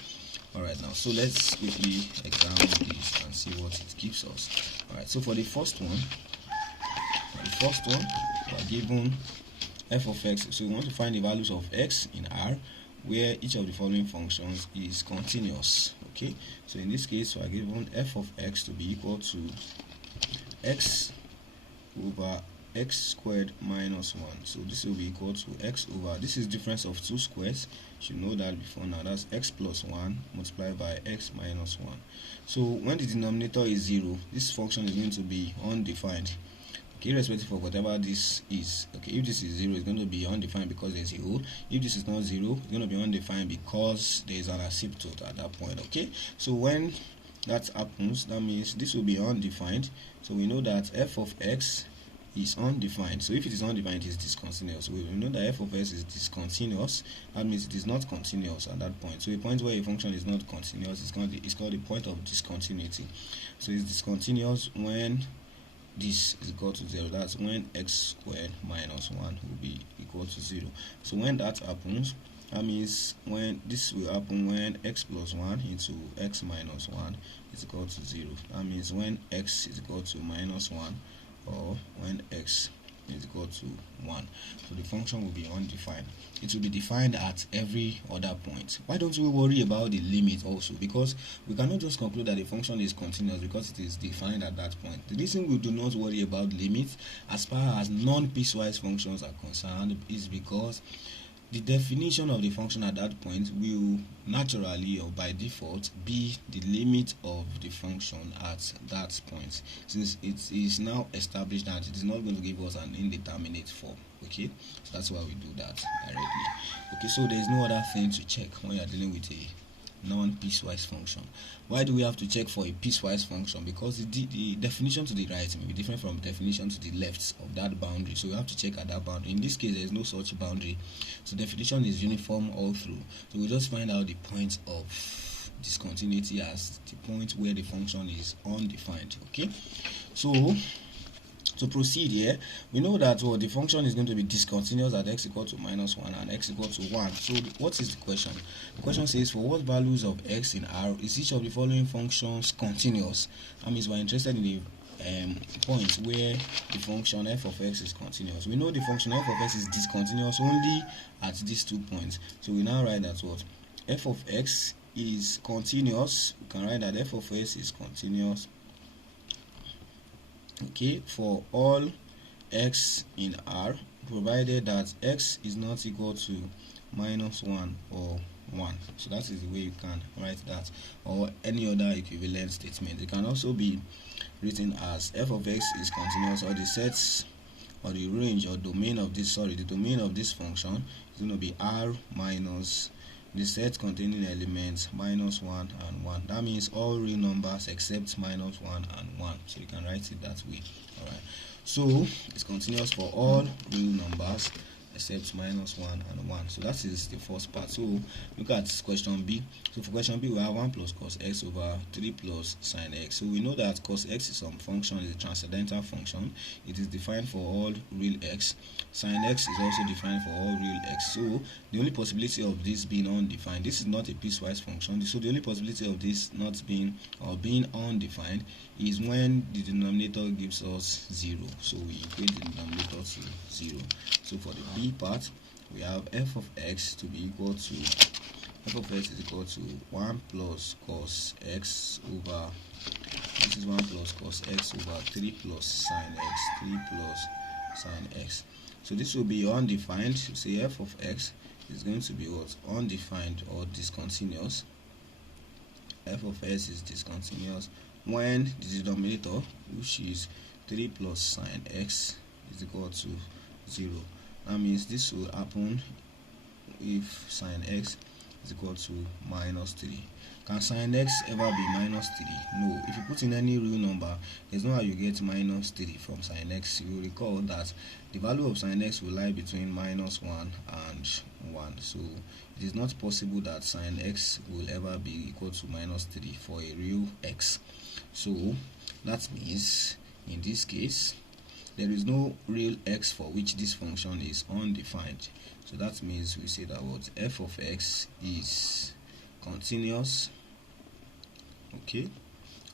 all right, now so let's quickly examine this and see what it gives us. All right, so for the first one we are given f of x. So we want to find the values of x in R where each of the following functions is continuous. Okay, so in this case we are given f of x to be equal to x over x squared minus 1. So this will be equal to x over, this is difference of two squares, you should know that before now, that's x plus 1 multiplied by x minus 1. So when the denominator is 0, this function is going to be undefined. Okay, irrespective of whatever this is. Okay, if this is 0, it's going to be undefined because there's a hole. If this is not 0, it's going to be undefined because there is an asymptote at that point. Okay, so when that happens, that means this will be undefined. So we know that f of x is undefined. So if it is undefined, it is discontinuous. We know that f of s is discontinuous. That means it is not continuous at that point. So a point where a function is not continuous is called the point of discontinuity. So it's discontinuous when this is equal to 0. That's when x squared minus 1 will be equal to 0. So when that happens, that means when this will happen when x plus 1 into x minus 1 is equal to 0. That means when x is equal to minus 1 or when x is equal to 1. So the function will be undefined. It will be defined at every other point. Why don't we worry about the limit also? Because we cannot just conclude that the function is continuous because it is defined at that point. The reason we do not worry about limits as far as non-piecewise functions are concerned is because the definition of the function at that point will naturally or by default be the limit of the function at that point, since it is now established that it is not going to give us an indeterminate form. Okay, so that's why we do that directly. Okay, so there is no other thing to check when you are dealing with a non-piecewise function. Why do we have to check for a piecewise function? Because the definition to the right may be different from the definition to the left of that boundary, so we have to check at that boundary. In this case, there is no such boundary, so definition is uniform all through. So we just find out the point of discontinuity as the point where the function is undefined. Okay, so to proceed here, we know that the function is going to be discontinuous at x equal to minus 1 and x equal to 1. So what is the question? The question says, for what values of x in R is each of the following functions continuous? That means we're interested in the point where the function f of x is continuous. We know the function f of x is discontinuous only at these 2 points. So we now write that what f of x is continuous. We can write that f of x is continuous, okay, for all x in R, provided that x is not equal to minus 1 or 1. So that is the way you can write that, or any other equivalent statement. It can also be written as f of x is continuous, or the sets or the range or domain of this, the domain of this function is going to be R minus the set containing elements minus 1 and 1. That means all real numbers except minus 1 and 1. So you can write it that way. Alright. So it's continuous for all real numbers except minus 1 and 1. So that is the first part. So look at question B. So for question B, we have 1 plus cos x over 3 plus sin x. So we know that cos x is some function, is a transcendental function. It is defined for all real x. Sin x is also defined for all real x. So the only possibility of this being undefined, this is not a piecewise function. So the only possibility of this not being or being undefined is when the denominator gives us 0. So we equate the denominator to 0. So for the B part, we have f of x to be equal to f of x is equal to 1 plus cos x over, this is 1 plus cos x over 3 plus sin x, 3 plus sin x. So this will be undefined. So say f of x is going to be what? Undefined or discontinuous. F of x is discontinuous when the denominator, which is 3 plus sin x, is equal to 0. That means this will happen if sin x is equal to minus 3. Can sin x ever be minus 3? No. If you put in any real number, there's no how you get minus 3 from sin x. You will recall that the value of sin x will lie between minus 1 and 1. So it is not possible that sin x will ever be equal to minus 3 for a real x. So that means in this case there is no real x for which this function is undefined. So that means we say that what f of x is continuous, okay,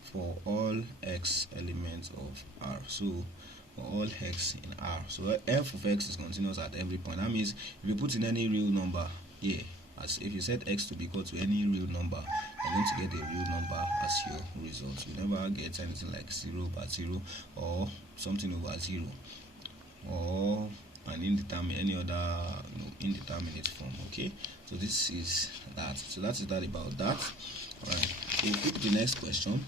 for all x elements of R. So for all x in R, so f of x is continuous at every point. That means if you put in any real number here, as if you set x to be equal to any real number, you're going to get a real number as your result. You never get anything like 0 over 0 or something over 0 or an indeterminate, any other indeterminate form. Okay, so this is that. So that is that about that. Alright, so we pick the next question.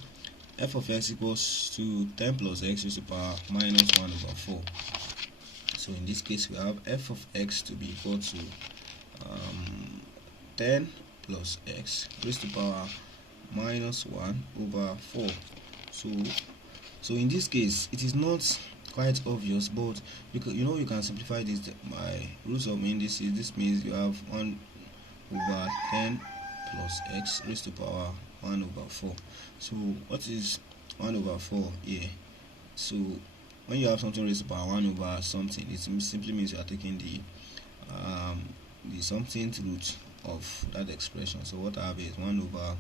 F of x equals to 10 plus x raised to the power minus 1 over 4. So in this case we have f of x to be equal to 10 plus x raised to the power minus 1 over 4. So in this case it is not quite obvious, but because you can simplify this by roots of indices. This means you have 1 over 10 plus x raised to the power 1 over 4. So what is 1 over 4 here? So when you have something raised to the power 1 over something, it simply means you are taking the something root of that expression. So what I have is 1 over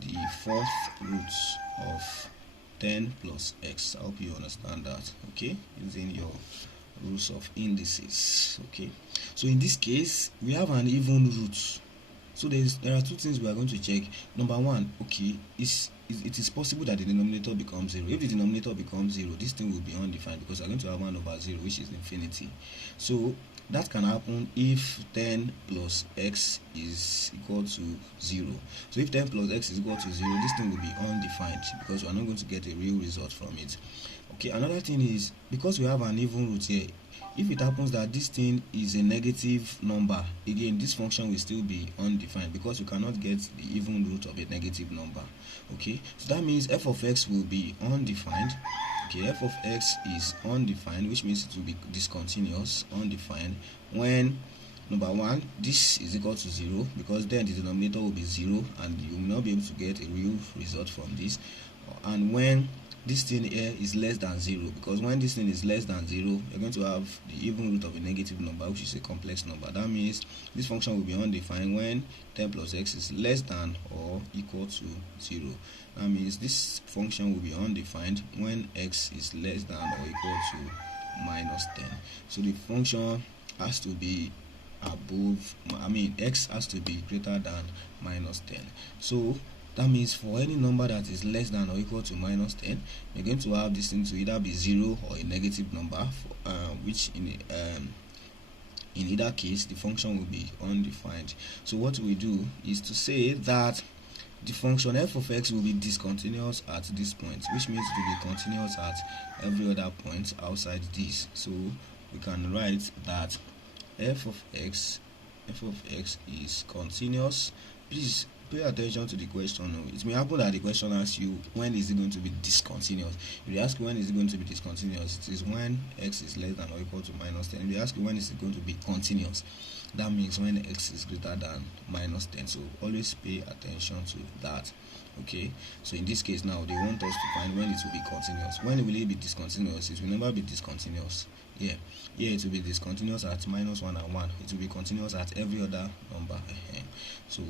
the 4th root of 10 plus x. I hope you understand that. Okay, using your rules of indices. Okay, so in this case we have an even root. So there are two things we are going to check. Number one, okay, it is possible that the denominator becomes 0. If the denominator becomes 0, this thing will be undefined because we are going to have 1 over 0, which is infinity. So that can happen if 10 plus x is equal to 0. So if 10 plus x is equal to 0, this thing will be undefined because we are not going to get a real result from it. Okay, another thing is, because we have an even root here, if it happens that this thing is a negative number, again this function will still be undefined because you cannot get the even root of a negative number. Okay, so that means f of x will be undefined. Okay, f of x is undefined, which means it will be discontinuous, undefined, when number one, this is equal to 0, because then the denominator will be 0 and you will not be able to get a real result from this, and when this thing here is less than 0, because when this thing is less than 0, you're going to have the even root of a negative number, which is a complex number. That means this function will be undefined when 10 plus x is less than or equal to 0. That means this function will be undefined when x is less than or equal to minus 10. So the function has to be above, x has to be greater than minus 10. So that means for any number that is less than or equal to minus 10, you're going to have this thing to either be 0 or a negative number, which in either case the function will be undefined. So what we do is to say that the function f of x will be discontinuous at this point, which means it will be continuous at every other point outside this. So we can write that f of x is continuous. Please pay attention to the question. It may happen that the question asks you when is it going to be discontinuous. If you ask when is it going to be discontinuous, it is when x is less than or equal to minus 10. If you ask when is it going to be continuous, that means when x is greater than minus 10. So always pay attention to that. Okay, so in this case now they want us to find when it will be continuous. When will it be discontinuous? It will never be discontinuous. Here it will be discontinuous at minus 1 and 1. It will be continuous at every other number. So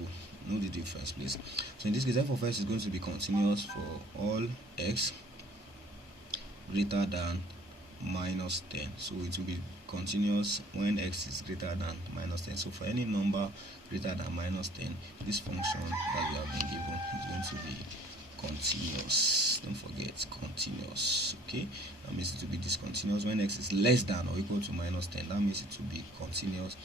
know the difference, please. So in this case, f of x is going to be continuous for all x greater than minus 10. So it will be continuous when x is greater than minus 10. So for any number greater than minus 10, this function that we have been given is going to be continuous. Don't forget, continuous. Okay, that means it will be discontinuous when x is less than or equal to minus 10. That means it will be continuous.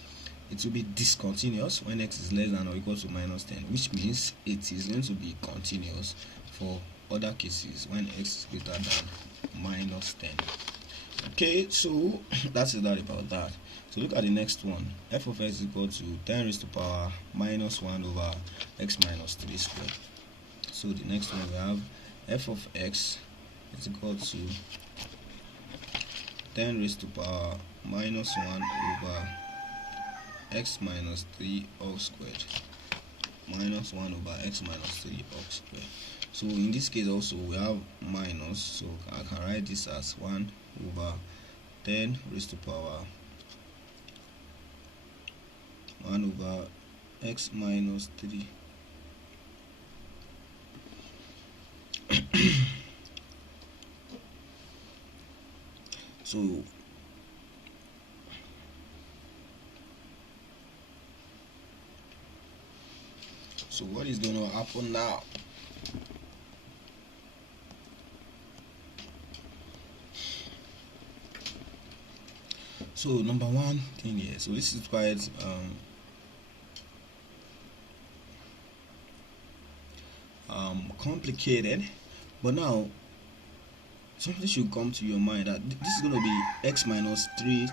It will be discontinuous when x is less than or equal to minus 10, which means it is going to be continuous for other cases when x is greater than minus 10. Okay, so that's that about that. So look at the next one. F of x is equal to 10 raised to power minus 1 over x minus 3 squared. So the next one we have f of x is equal to 10 raised to power minus 1 over x minus 3 all squared minus 1 over x minus 3 all squared. So in this case also we have minus, so I can write this as 1 over 10 raised to power 1 over x minus 3 so what is going to happen now? So number one thing here, so this is quite complicated, but now something should come to your mind that this is going to be x minus 3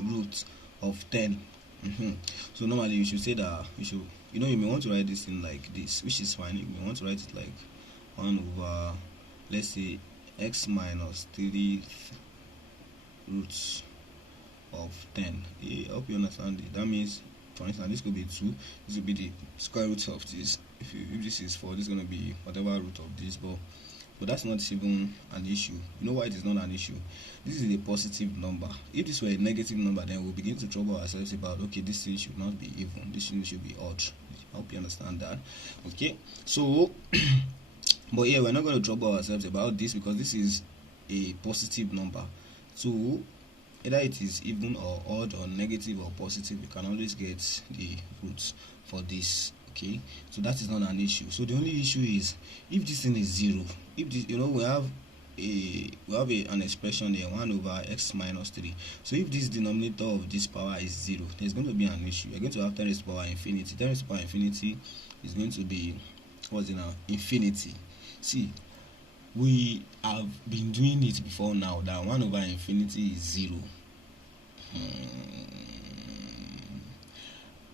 root of 10. So normally you should say that you may want to write this in like this, which is fine. You may want to write it like 1 over, let's say, x minus 3 roots of 10. I hope you understand it. That means, for instance, this could be 2. This will be the square root of this. If this is 4, this is going to be whatever root of this. But that's not even an issue. You know why it is not an issue? This is a positive number. If this were a negative number, then we'll begin to trouble ourselves about, okay, this thing should not be even, this thing should be odd. I hope you understand that. Okay, so but yeah, we're not going to trouble ourselves about this because this is a positive number. So either it is even or odd or negative or positive, you can always get the roots for this. Okay, so that is not an issue. So the only issue is if this thing is 0. If this, we have an expression here, 1 over x minus 3. So if this denominator of this power is 0, there's going to be an issue. You're going to have 10 raised to power infinity. 10 raised to power infinity is going to be, what's it now? Infinity. See, we have been doing it before now that 1 over infinity is 0.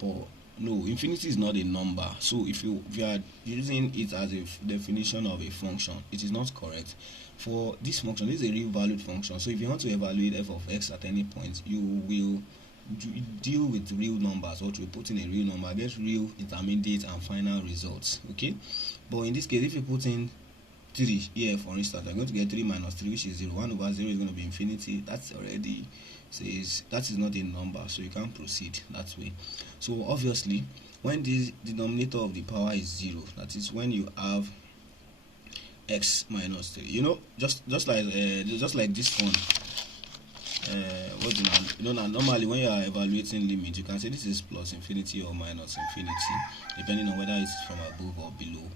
But no, infinity is not a number. So if you are using it as a definition of a function, it is not correct. For this function, this is a real valued function. So if you want to evaluate f of x at any point, you will deal with real numbers, or to put in a real number, get real intermediate and final results. Okay, but in this case, if you put in 3 here, for instance, I'm going to get 3 minus 3, which is 0. 1 over 0 is going to be infinity. That's already says that is not a number, so you can't proceed that way. So obviously, when the denominator of the power is 0, that is when you have x minus 3. Just like this one. Now normally when you are evaluating limit, you can say this is plus infinity or minus infinity, depending on whether it's from above or below.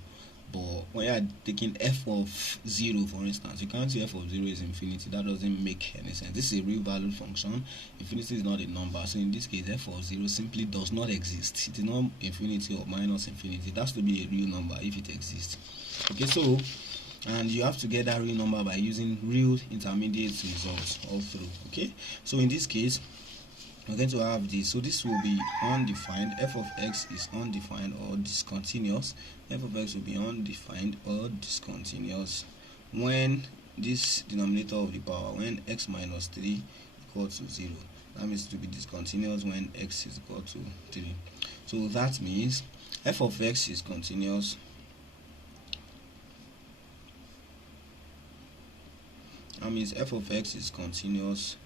But when you are taking f of 0, for instance, you can't say f of 0 is infinity. That doesn't make any sense. This is a real valued function. Infinity is not a number, so in this case f of 0 simply does not exist. It is not infinity or minus infinity. It has to be a real number if it exists. Okay, so and you have to get that real number by using real intermediate results all through. Okay, so in this case we're going to have this. So this will be undefined. F of x is undefined or discontinuous. F of x will be undefined or discontinuous when this denominator of the power, when x minus 3 equal to 0. That means it will be discontinuous when x is equal to 3. So that means f of x is continuous. That means f of x is continuous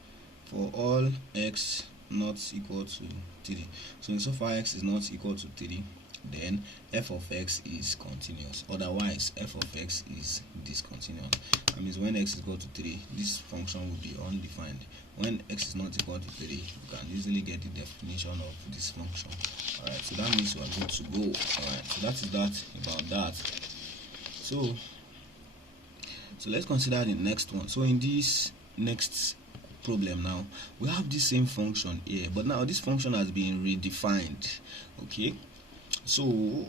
for all x not equal to 3. So insofar x is not equal to 3, then f of x is continuous. Otherwise, f of x is discontinuous. That means when x is equal to 3, this function will be undefined. When x is not equal to 3, you can easily get the definition of this function. Alright, so that means we are good to go. Alright, so that is that about that. So let's consider the next one. So in this next problem now, we have the same function here, but now this function has been redefined. Okay, so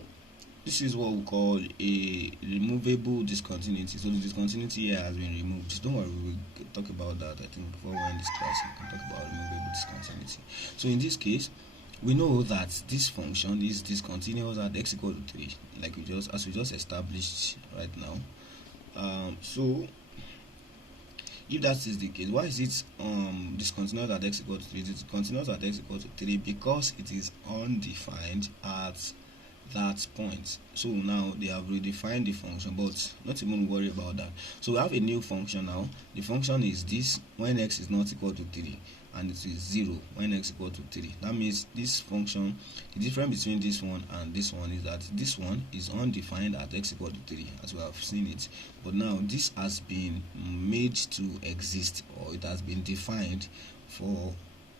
this is what we call a removable discontinuity. So the discontinuity here has been removed. Don't worry, we will talk about that. I think before we end this class we can talk about removable discontinuity. So in this case, we know that this function is discontinuous at x equal to 3, like we just established right now. So if that is the case, why is it discontinuous at x equal to 3? It is continuous at x equal to 3 because it is undefined at that point. So now they have redefined the function, but not even worry about that. So we have a new function now. The function is this when x is not equal to 3, and it is 0 when x equal to 3. That means this function, the difference between this one and this one is that this one is undefined at x equal to 3, as we have seen it, but now this has been made to exist, or it has been defined for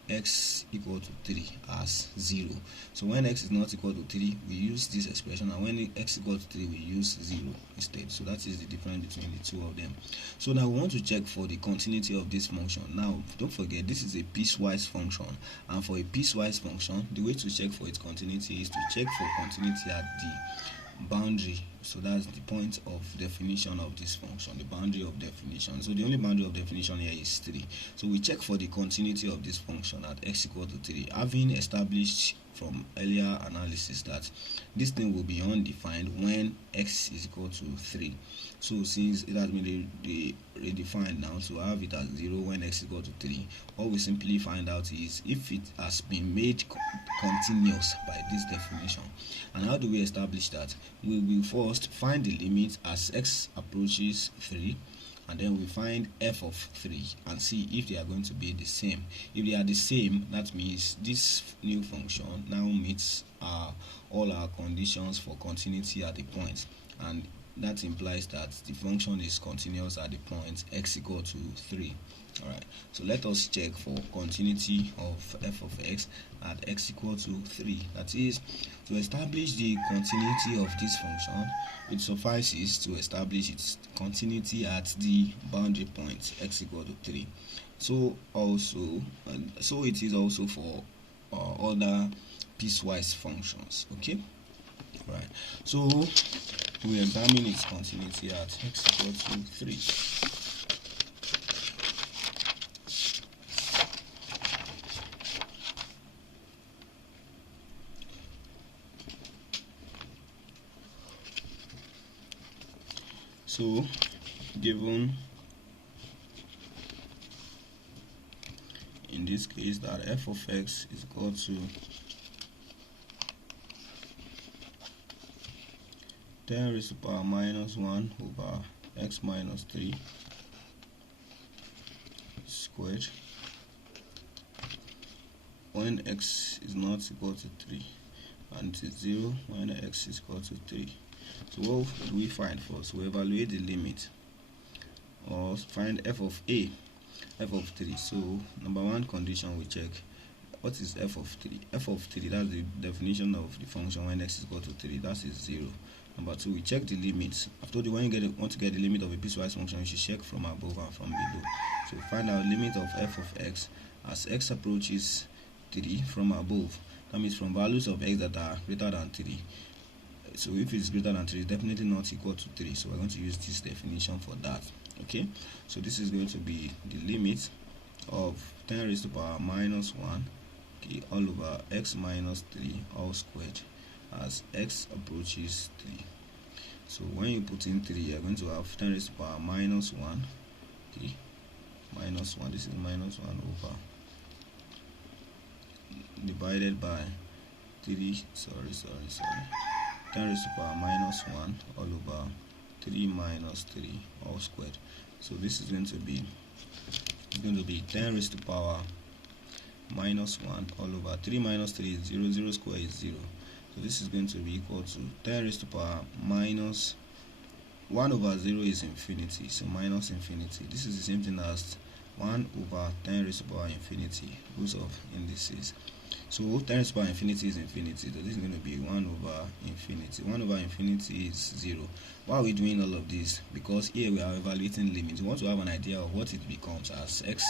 x equal to 3 as 0. So when x is not equal to 3, we use this expression, and when x equal to 3, we use 0 instead. So that is the difference between the two of them. So now we want to check for the continuity of this function. Now don't forget, this is a piecewise function, and for a piecewise function, the way to check for its continuity is to check for continuity at the boundary. So that's the point of definition of this function, the boundary of definition. So the only boundary of definition here is 3. So we check for the continuity of this function at x equal to 3, having established from earlier analysis that this thing will be undefined when x is equal to 3. So since it has been redefined now, so have it as 0 when x is equal to 3, all we simply find out is if it has been made continuous by this definition. And how do we establish that? We will first find the limit as x approaches 3, and then we find f of 3 and see if they are going to be the same. If they are the same, that means this new function now meets all our conditions for continuity at the point, and that implies that the function is continuous at the point x equal to 3. Alright, so let us check for continuity of f of x at x equal to 3. That is, to establish the continuity of this function, it suffices to establish its continuity at the boundary point x equal to 3. So it is also for other piecewise functions. Okay, right. So we examine its continuity at x equal to 3. So given in this case that f of x is equal to 10 raised to the power minus 1 over x minus 3 squared when x is not equal to 3, and it is 0 when x is equal to 3. So what do we find first? We evaluate the limit, or find f of a, f of 3. So number one condition, we check what is f of 3. F of 3, that's the definition of the function when x is equal to 3, that is 0. Number 2, we check the limit. I've told you when you want to get the limit of a piecewise function, you should check from above and from below. So find out limit of f of x as x approaches 3 from above. That means from values of x that are greater than 3. So if it's greater than 3, it's definitely not equal to 3. So we're going to use this definition for that. Okay, so this is going to be the limit of 10 raised to the power minus 1, okay, all over x minus 3 all squared as x approaches 3. So when you put in 3, you're going to have 10 raised to the power minus 1, okay, minus 1, this is minus 1 over divided by 3, 10 raised to the power minus 1 all over 3 minus 3 all squared. So this is going to be 10 raised to the power minus 1 all over 3 minus 3 is 0, 0 square is 0. So this is going to be equal to 10 raised to the power minus 1 over 0 is infinity, so minus infinity. This is the same thing as 1 over 10 raised to the power infinity, rules of indices. So 10 raised to the power infinity is infinity, so this is going to be 1 over infinity. 1 over infinity is 0. Why are we doing all of this? Because here we are evaluating limits. We want to have an idea of what it becomes as x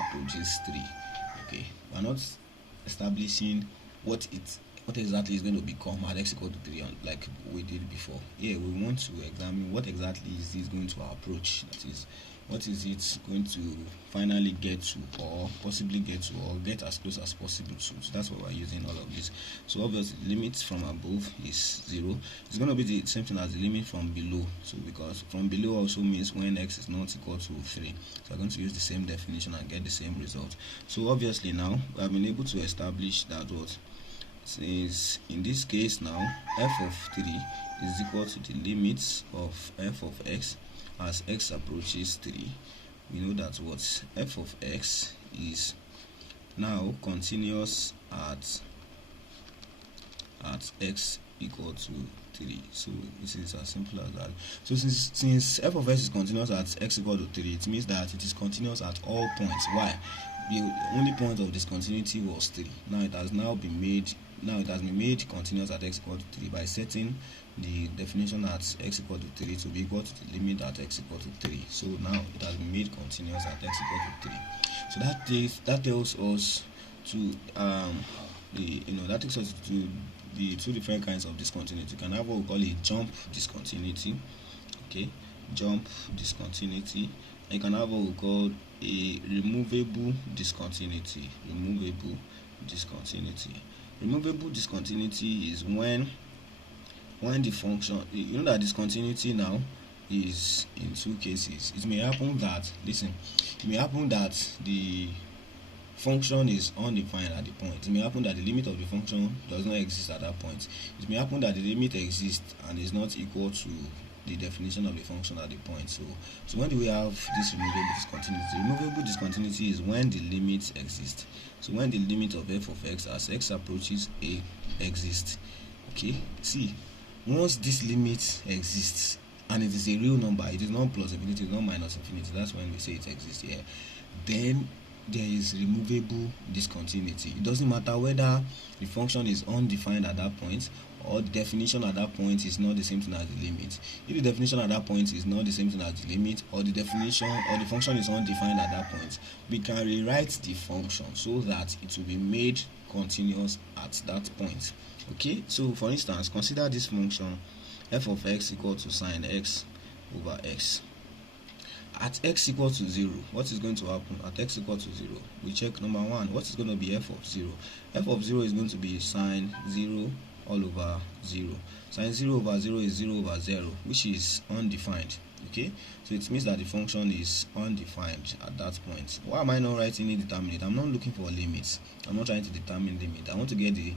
approaches 3. Okay, we are not establishing what exactly is going to become at x equal to 3 like we did before. Here we want to examine what exactly is this going to approach, that is, what is it going to finally get to, or possibly get to, or get as close as possible to. So that's why we're using all of this. So obviously limit from above is 0. It's going to be the same thing as the limit from below, so because from below also means when x is not equal to 3. So I'm going to use the same definition and get the same result. So obviously now we have been able to establish that what, since in this case now f of 3 is equal to the limits of f of x as x approaches 3, we know that what f of x is now continuous at x equal to 3. So this is as simple as that. So since f of x is continuous at x equal to 3, it means that it is continuous at all points. Why? The only point of discontinuity was 3. Now it has been made continuous at x equal to 3 by setting the definition at x equal to 3 to be equal to the limit at x equal to 3. So now it has been made continuous at x equal to 3. So that tells us to that takes us to the two different kinds of discontinuity. You can have what we call a jump discontinuity, okay, jump discontinuity, and you can have what we call a removable discontinuity. Removable discontinuity is when the function, you know that discontinuity now is in two cases. It may happen that the function is undefined at the point. It may happen that the limit of the function does not exist at that point. It may happen that the limit exists and is not equal to the definition of the function at the point. So when do we have this removable discontinuity? Removable discontinuity is when the limit exists. So when the limit of f of x as x approaches a exists. Okay, see, once this limit exists and it is a real number, it is not plus infinity, it is not minus infinity, that's when we say it exists here, then there is removable discontinuity. It doesn't matter whether the function is undefined at that point or the definition at that point is not the same thing as the limit. If the definition at that point is not the same thing as the limit, or the definition or the function is undefined at that point, we can rewrite the function so that it will be made continuous at that point. Okay, so for instance, consider this function f of x equal to sine x over x. At x equal to 0, what is going to happen? At x equal to 0, we check number 1, what is going to be f of 0? F of 0 is going to be sine 0 all over 0. Sine 0 over 0 is 0 over 0, which is undefined. Okay, so it means that the function is undefined at that point. Why am I not writing indeterminate? I'm not looking for limits. I'm not trying to determine limit. I want to get the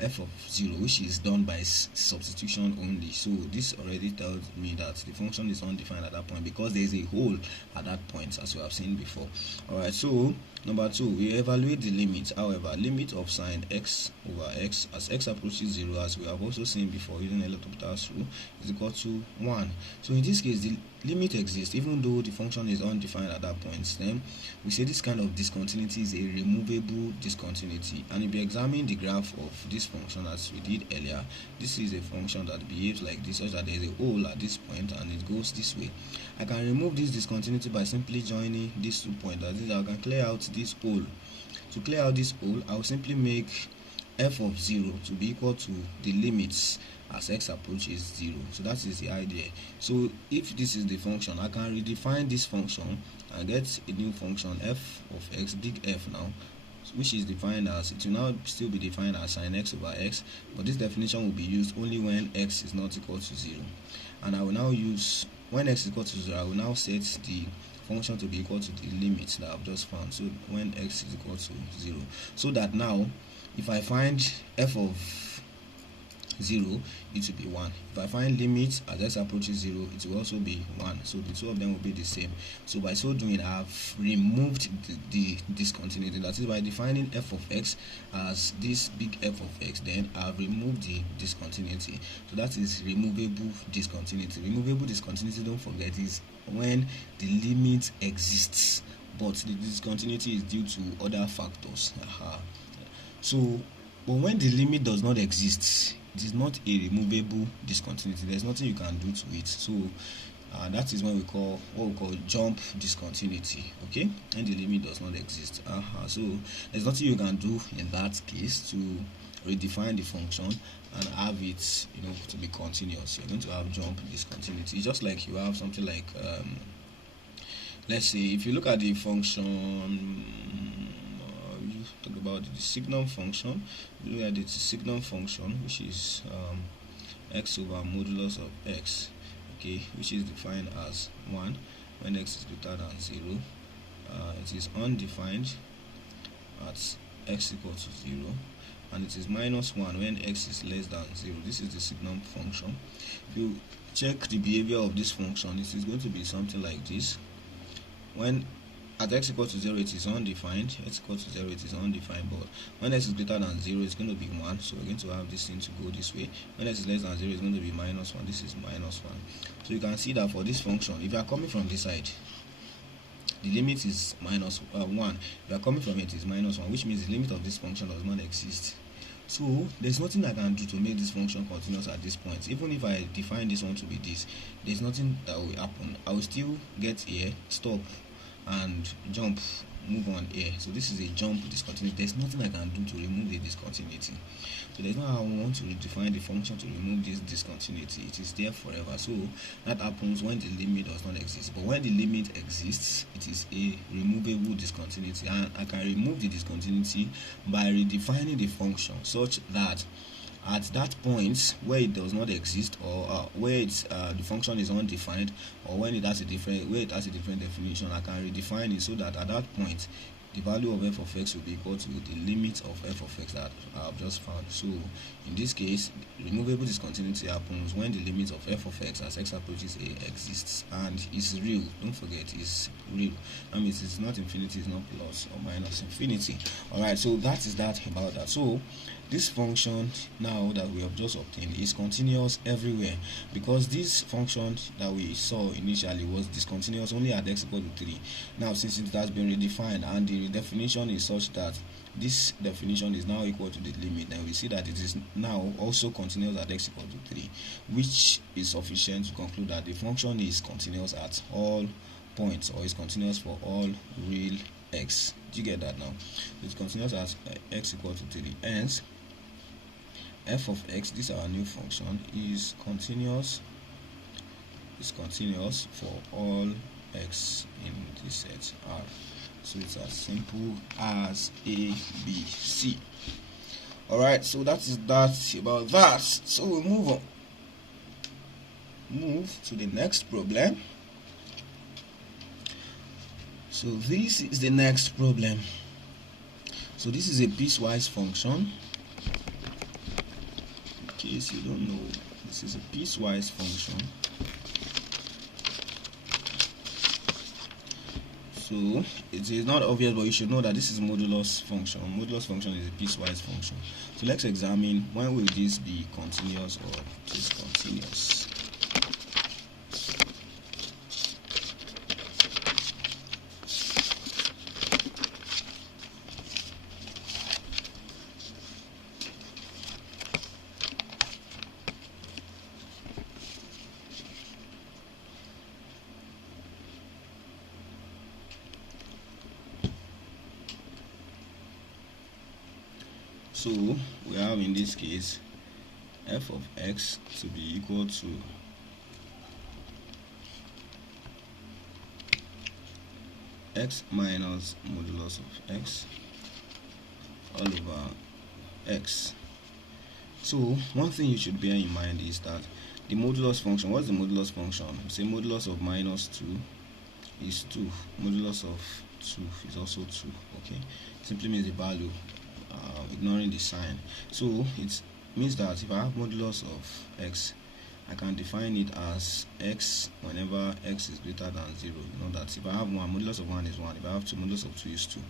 f of 0, which is done by substitution only. So this already tells me that the function is undefined at that point because there is a hole at that point, as we have seen before. Alright, so number 2, we evaluate the limit. However, limit of sine x over x as x approaches 0, as we have also seen before using L'Hopital's rule, is equal to 1. So in this case, the limit exists even though the function is undefined at that point, then we say this kind of discontinuity is a removable discontinuity. And if you examine the graph of this function as we did earlier, this is a function that behaves like this, such that there is a hole at this point and it goes this way. I can remove this discontinuity by simply joining these 2 points. That is, I can clear out this hole. To clear out this hole, I will simply make f of 0 to be equal to the limits as x approaches 0. So that is the idea. So if this is the function, I can redefine this function and get a new function f of x, big F now, which is defined as, it will now still be defined as sin x over x, but this definition will be used only when x is not equal to 0. And I will now use, when x is equal to 0, I will now set the function to be equal to the limit that I've just found. So when x is equal to 0, so that now if I find f of 0, it will be 1. If I find limit as x approaches 0, it will also be 1. So the two of them will be the same. So by so doing, I have removed the discontinuity. That is, by defining f of x as this big F of x, then I have removed the discontinuity. So that is removable discontinuity. Removable discontinuity, don't forget, is when the limit exists but the discontinuity is due to other factors. So, but when the limit does not exist, it is not a removable discontinuity. There's nothing you can do to it. So that is what we call jump discontinuity. Okay, and the limit does not exist. So there's nothing you can do in that case to redefine the function and have it, to be continuous. You're going to have jump discontinuity. Just like you have something like let's say if you look at the function, talk about the signum function. We look at the signum function, which is x over modulus of x, okay, which is defined as 1 when x is greater than 0. It is undefined at x equal to 0, and it is minus 1 when x is less than 0. This is the signum function. If you check the behavior of this function, it is going to be something like this. When at x equal to 0, it is undefined. X equal to 0, it is undefined. But when x is greater than 0, it's going to be 1. So we're going to have this thing to go this way. When x is less than 0, it's going to be minus 1. This is minus 1. So you can see that for this function, if you are coming from this side, the limit is minus 1. If you are coming from it, is minus 1, which means the limit of this function does not exist. So there's nothing I can do to make this function continuous at this point. Even if I define this one to be this, there's nothing that will happen. I will still get here, stop, and jump, move on here. So this is a jump discontinuity. There's nothing I can do to remove the discontinuity. So there's no how I want to redefine the function to remove this discontinuity. It is there forever. So that happens when the limit does not exist. But when the limit exists, it is a removable discontinuity, and I can remove the discontinuity by redefining the function such that at that point where it does not exist, or where the function is undefined, or when it has a different definition, I can redefine it so that at that point the value of f of x will be equal to the limit of f of x that I have just found. So in this case, removable discontinuity happens when the limit of f of x as x approaches a exists and is real. Don't forget, it's real. That means it's not infinity, it's not plus or minus infinity. Alright, so that is that about that. So this function now that we have just obtained is continuous everywhere, because this function that we saw initially was discontinuous only at x equal to 3. Now since it has been redefined and the definition is such that this definition is now equal to the limit, then we see that it is now also continuous at x equal to 3, which is sufficient to conclude that the function is continuous at all points, or is continuous for all real x. Do you get that now? It's continuous at x equal to 3. Hence f of x, this is our new function, is continuous for all x in this set R. So it's as simple as A, B, C. Alright, so that is that about that. So we'll move to the next problem. So this is the next problem. So this is a piecewise function. In case you don't know, this is a piecewise function. So it is not obvious, but you should know that this is a modulus function. Modulus function is a piecewise function. So let's examine when will this be continuous or discontinuous. So we have in this case f of x to be equal to x minus modulus of x all over x. So one thing you should bear in mind is that the modulus function, what's the modulus function? Say modulus of minus 2 is 2. Modulus of 2 is also 2. Okay, simply means the value, ignoring the sign. So it means that if I have modulus of x, I can define it as x whenever x is greater than 0. You know that if I have 1, modulus of 1 is 1. If I have 2, modulus of 2 is 2.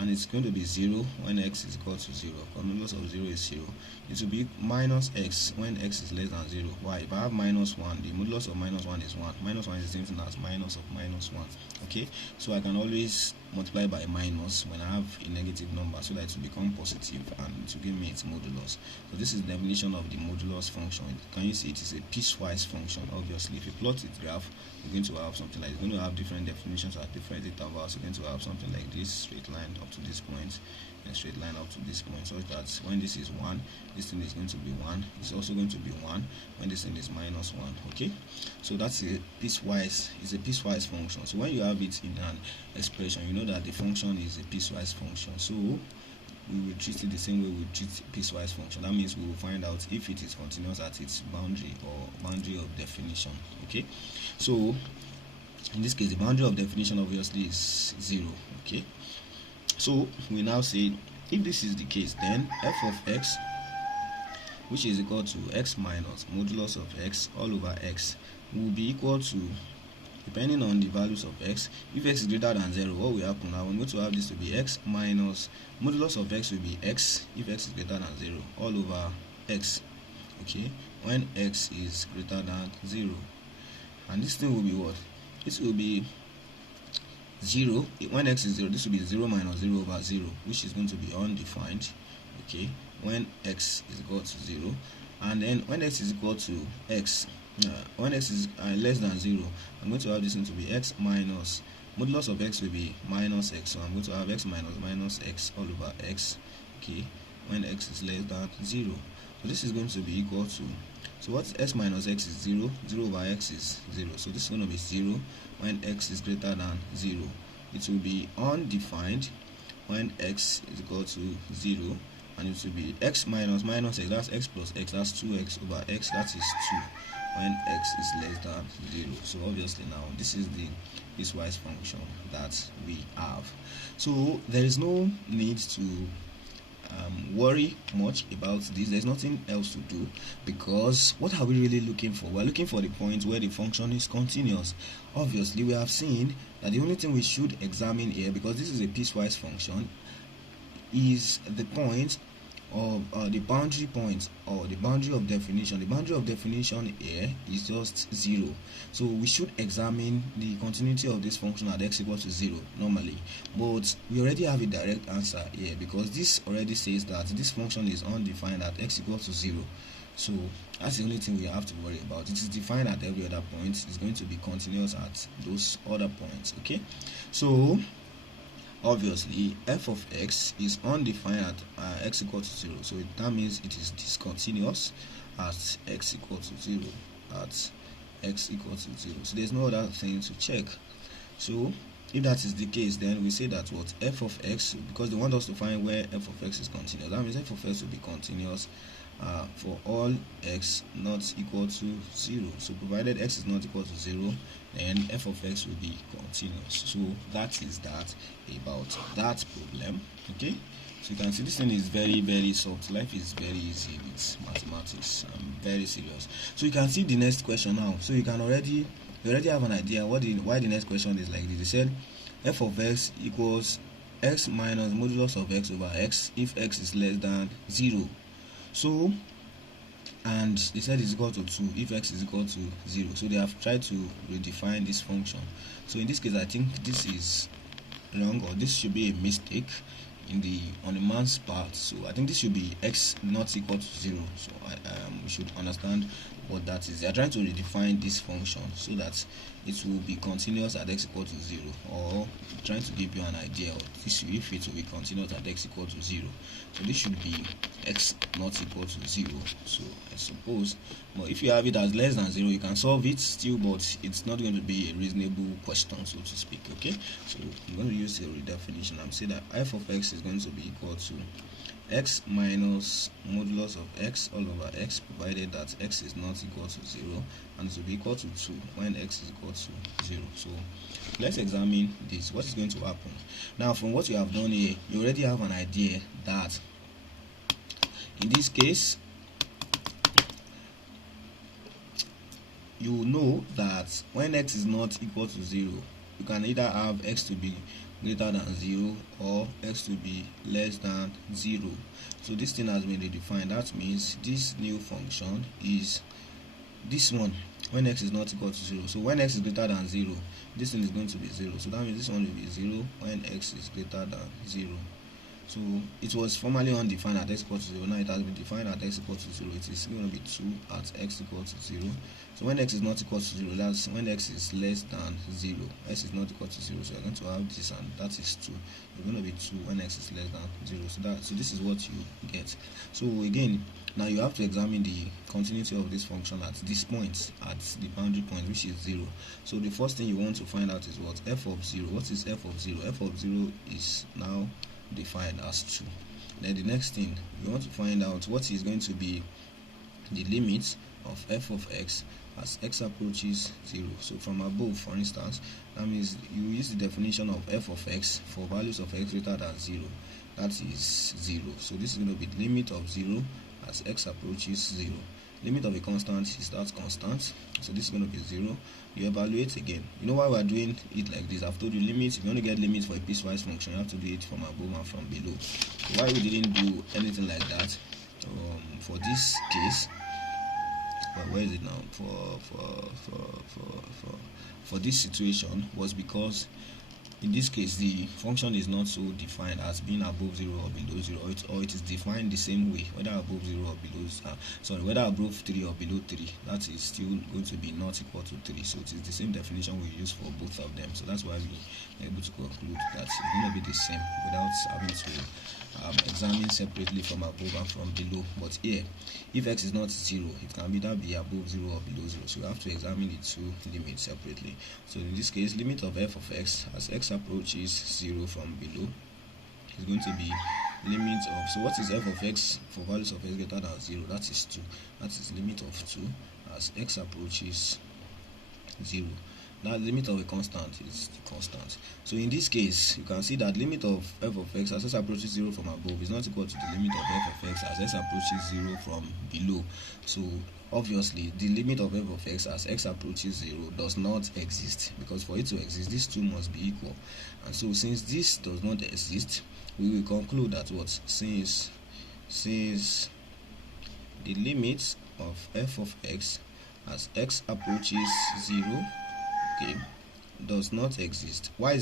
And it's going to be 0 when x is equal to 0. Modulus of 0 is 0. It will be minus x when x is less than 0. Why? If I have minus 1, the modulus of minus 1 is 1. Minus 1 is the same thing as minus of minus 1. Okay, so I can always multiply by minus when I have a negative number so that it will become positive and to give me its modulus. So this is the definition of the modulus function. Can you see it is a piecewise function? Obviously, if you plot its graph, you're going to have something like, it's going to have different definitions at different intervals. You're going to have something like this straight line up to this point, and straight line up to this point, so that when this is 1, this thing is going to be 1. It's also going to be 1 when this thing is minus 1. Okay, so that's a piecewise, is a piecewise function. So when you have it in an expression, you know that the function is a piecewise function. So we will treat it the same way we treat piecewise function. That means we will find out if it is continuous at its boundary or boundary of definition. Okay, so in this case the boundary of definition obviously is 0. Okay, so we now say if this is the case, then f of x, which is equal to x minus modulus of x all over x, will be equal to, depending on the values of x, if x is greater than 0, what will happen now? We're going to have this to be x minus modulus of x will be x if x is greater than 0 all over x. Okay, when x is greater than 0, and this thing will be what? This will be 0 when x is 0. This will be 0 minus 0 over 0, which is going to be undefined. Okay, when x is equal to 0, and then when x is equal to x, when x is less than 0, I'm going to have this going to be x minus modulus of x will be minus x, so I'm going to have x minus minus x all over x. Okay, when x is less than 0, so this is going to be equal to, so what's x minus x is 0, 0 over x is 0, so this is going to be 0 when x is greater than 0. It will be undefined when x is equal to 0, and it will be x minus minus x, that's x plus x, that's 2x over x, that is 2 when x is less than 0. So obviously now this is the piecewise function that we have. So there is no need to worry much about this. There's nothing else to do, because what are we really looking for? We're looking for the point where the function is continuous. Obviously we have seen that the only thing we should examine here, because this is a piecewise function, is the point of the boundary point or the boundary of definition. The boundary of definition here is just 0, so we should examine the continuity of this function at x equal to 0 normally, but we already have a direct answer here, because this already says that this function is undefined at x equal to 0. So that's the only thing we have to worry about. It is defined at every other point. It's going to be continuous at those other points. Okay, so obviously f of x is undefined at x equal to 0, so that means it is discontinuous at x equal to 0, at x equal to 0. So there's no other thing to check. So if that is the case, then we say that what f of x, because they want us to find where f of x is continuous, that means f of x will be continuous for all x not equal to 0. So provided x is not equal to 0, then f of x will be continuous. So that is that about that problem. Okay, so you can see this thing is very soft. Life is very easy with mathematics. I'm very serious. So you can see the next question now. So you already have an idea why the next question is like this. They said f of x equals x minus modulus of x over x if x is less than 0. So, and they said it's equal to 2 if x is equal to 0. So they have tried to redefine this function. So in this case, I think this is wrong, or this should be a mistake, in the on the man's part. So I think this should be x not equal to 0. So we should understand what that is. They are trying to redefine this function so that it will be continuous at x equal to 0, or trying to give you an idea of this, if it will be continuous at x equal to 0. So this should be x not equal to 0. So I suppose, but if you have it as less than 0, you can solve it still, but it's not going to be a reasonable question, so to speak. Okay, so I'm going to use a redefinition and say that f of x is going to be equal to x minus modulus of x all over x, provided that x is not equal to 0, and it will be equal to 2 when x is equal to 0. So let's examine this. What is going to happen now? From what you have done here, you already have an idea that in this case you know that when x is not equal to 0, you can either have x to be greater than 0 or x to be less than 0. So this thing has been redefined. That means this new function is this one when x is not equal to 0. So when x is greater than 0, this thing is going to be 0. So that means this one will be 0 when x is greater than 0. So it was formerly undefined at x equal to 0. Now it has been defined at x equal to 0. It is going to be 2 at x equal to 0. So when x is not equal to 0, that's when x is less than 0. X is not equal to 0, so you're going to have this, and that is 2. You're going to be 2 when x is less than 0. So this is what you get. So again, now you have to examine the continuity of this function at this point, at the boundary point, which is 0. So the first thing you want to find out is what? F of 0. What is f of 0? F of 0 is now defined as 2. Then the next thing you want to find out what is going to be the limit of f of x as x approaches 0. So from above, for instance, that means you use the definition of f of x for values of x greater than 0. That is 0. So this is going to be the limit of 0 as x approaches 0. Limit of a constant is that constant, so this is going to be 0. You evaluate again. You know why we are doing it like this? I've told you limits. If you want to get limits for a piecewise function, you have to do it from above and from below. So why we didn't do anything like that for this case? Where is it now? For this situation was because in this case the function is not so defined as being above 0 or below 0, or it is defined the same way, whether above 0 or below whether above 3 or below 3, that is still going to be not equal to 3. So it is the same definition we use for both of them. So that's why we are able to conclude that it's going to be the same without having to examine separately from above and from below. But here, if x is not 0, it can either be above 0 or below 0. So we have to examine the two limits separately. So in this case, limit of f of x as x approaches 0 from below is going to be limit of, so what is f of x for values of x greater than 0? That is 2. That is limit of 2 as x approaches 0. Now the limit of a constant is the constant. So in this case, you can see that limit of f of x as x approaches 0 from above is not equal to the limit of f of x as x approaches 0 from below. So obviously the limit of f of x as x approaches 0 does not exist, because for it to exist, these two must be equal. And so since this does not exist, we will conclude that what? Since the limit of f of x as x approaches 0, okay, does not exist. Why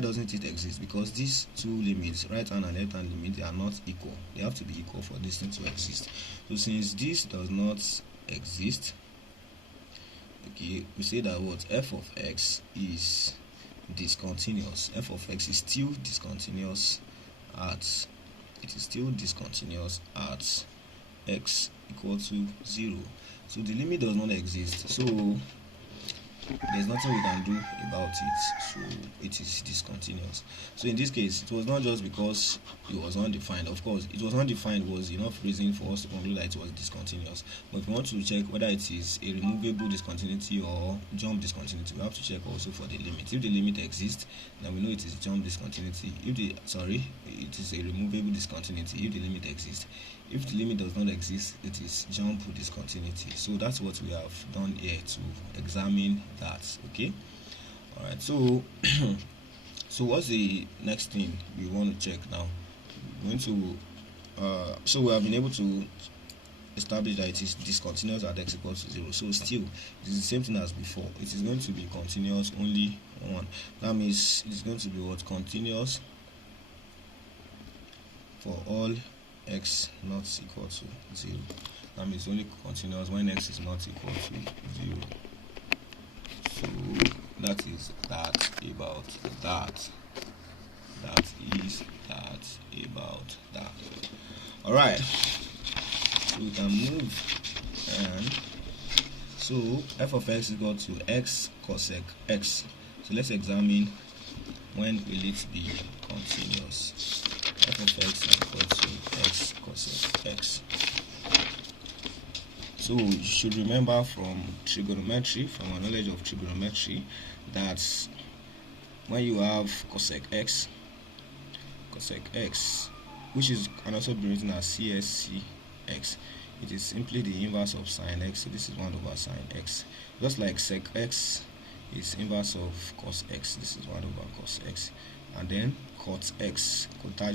doesn't it exist? Because these two limits, right hand and left hand limit, they are not equal. They have to be equal for this thing to exist. So since this does not exist, okay, we say that what? F of x is discontinuous. F of x is still discontinuous at x equal to 0. So the limit does not exist. So there's nothing we can do about it, so it is discontinuous. So in this case, it was not just because it was undefined. Of course, it was undefined was enough reason for us to conclude that it was discontinuous. But if we want to check whether it is a removable discontinuity or jump discontinuity, we have to check also for the limit. If the limit exists, then we know it is jump discontinuity. It is a removable discontinuity if the limit exists. If the limit does not exist, it is jump discontinuity. So that's what we have done here to examine that. Okay, all right. So so what's the next thing we want to check now? We're going to so we have been able to establish that it is discontinuous at x equals to 0. So still it is the same thing as before. It is going to be continuous only one. That means it is going to be what? Continuous for all x not equal to 0. That means only continuous when x is not equal to 0. So that is that about that. That is that about that. Alright, so we can move, and so f of x is equal to x cosec x. So let's examine when will it be continuous. F of x is equal to x cosec x. So you should remember from trigonometry, from our knowledge of trigonometry, that when you have cosec x, which can also be written as CSC x, it is simply the inverse of sine x. So this is 1 over sine x. Just like sec x is inverse of cos x, this is 1 over cos x. And then cot x, cotangent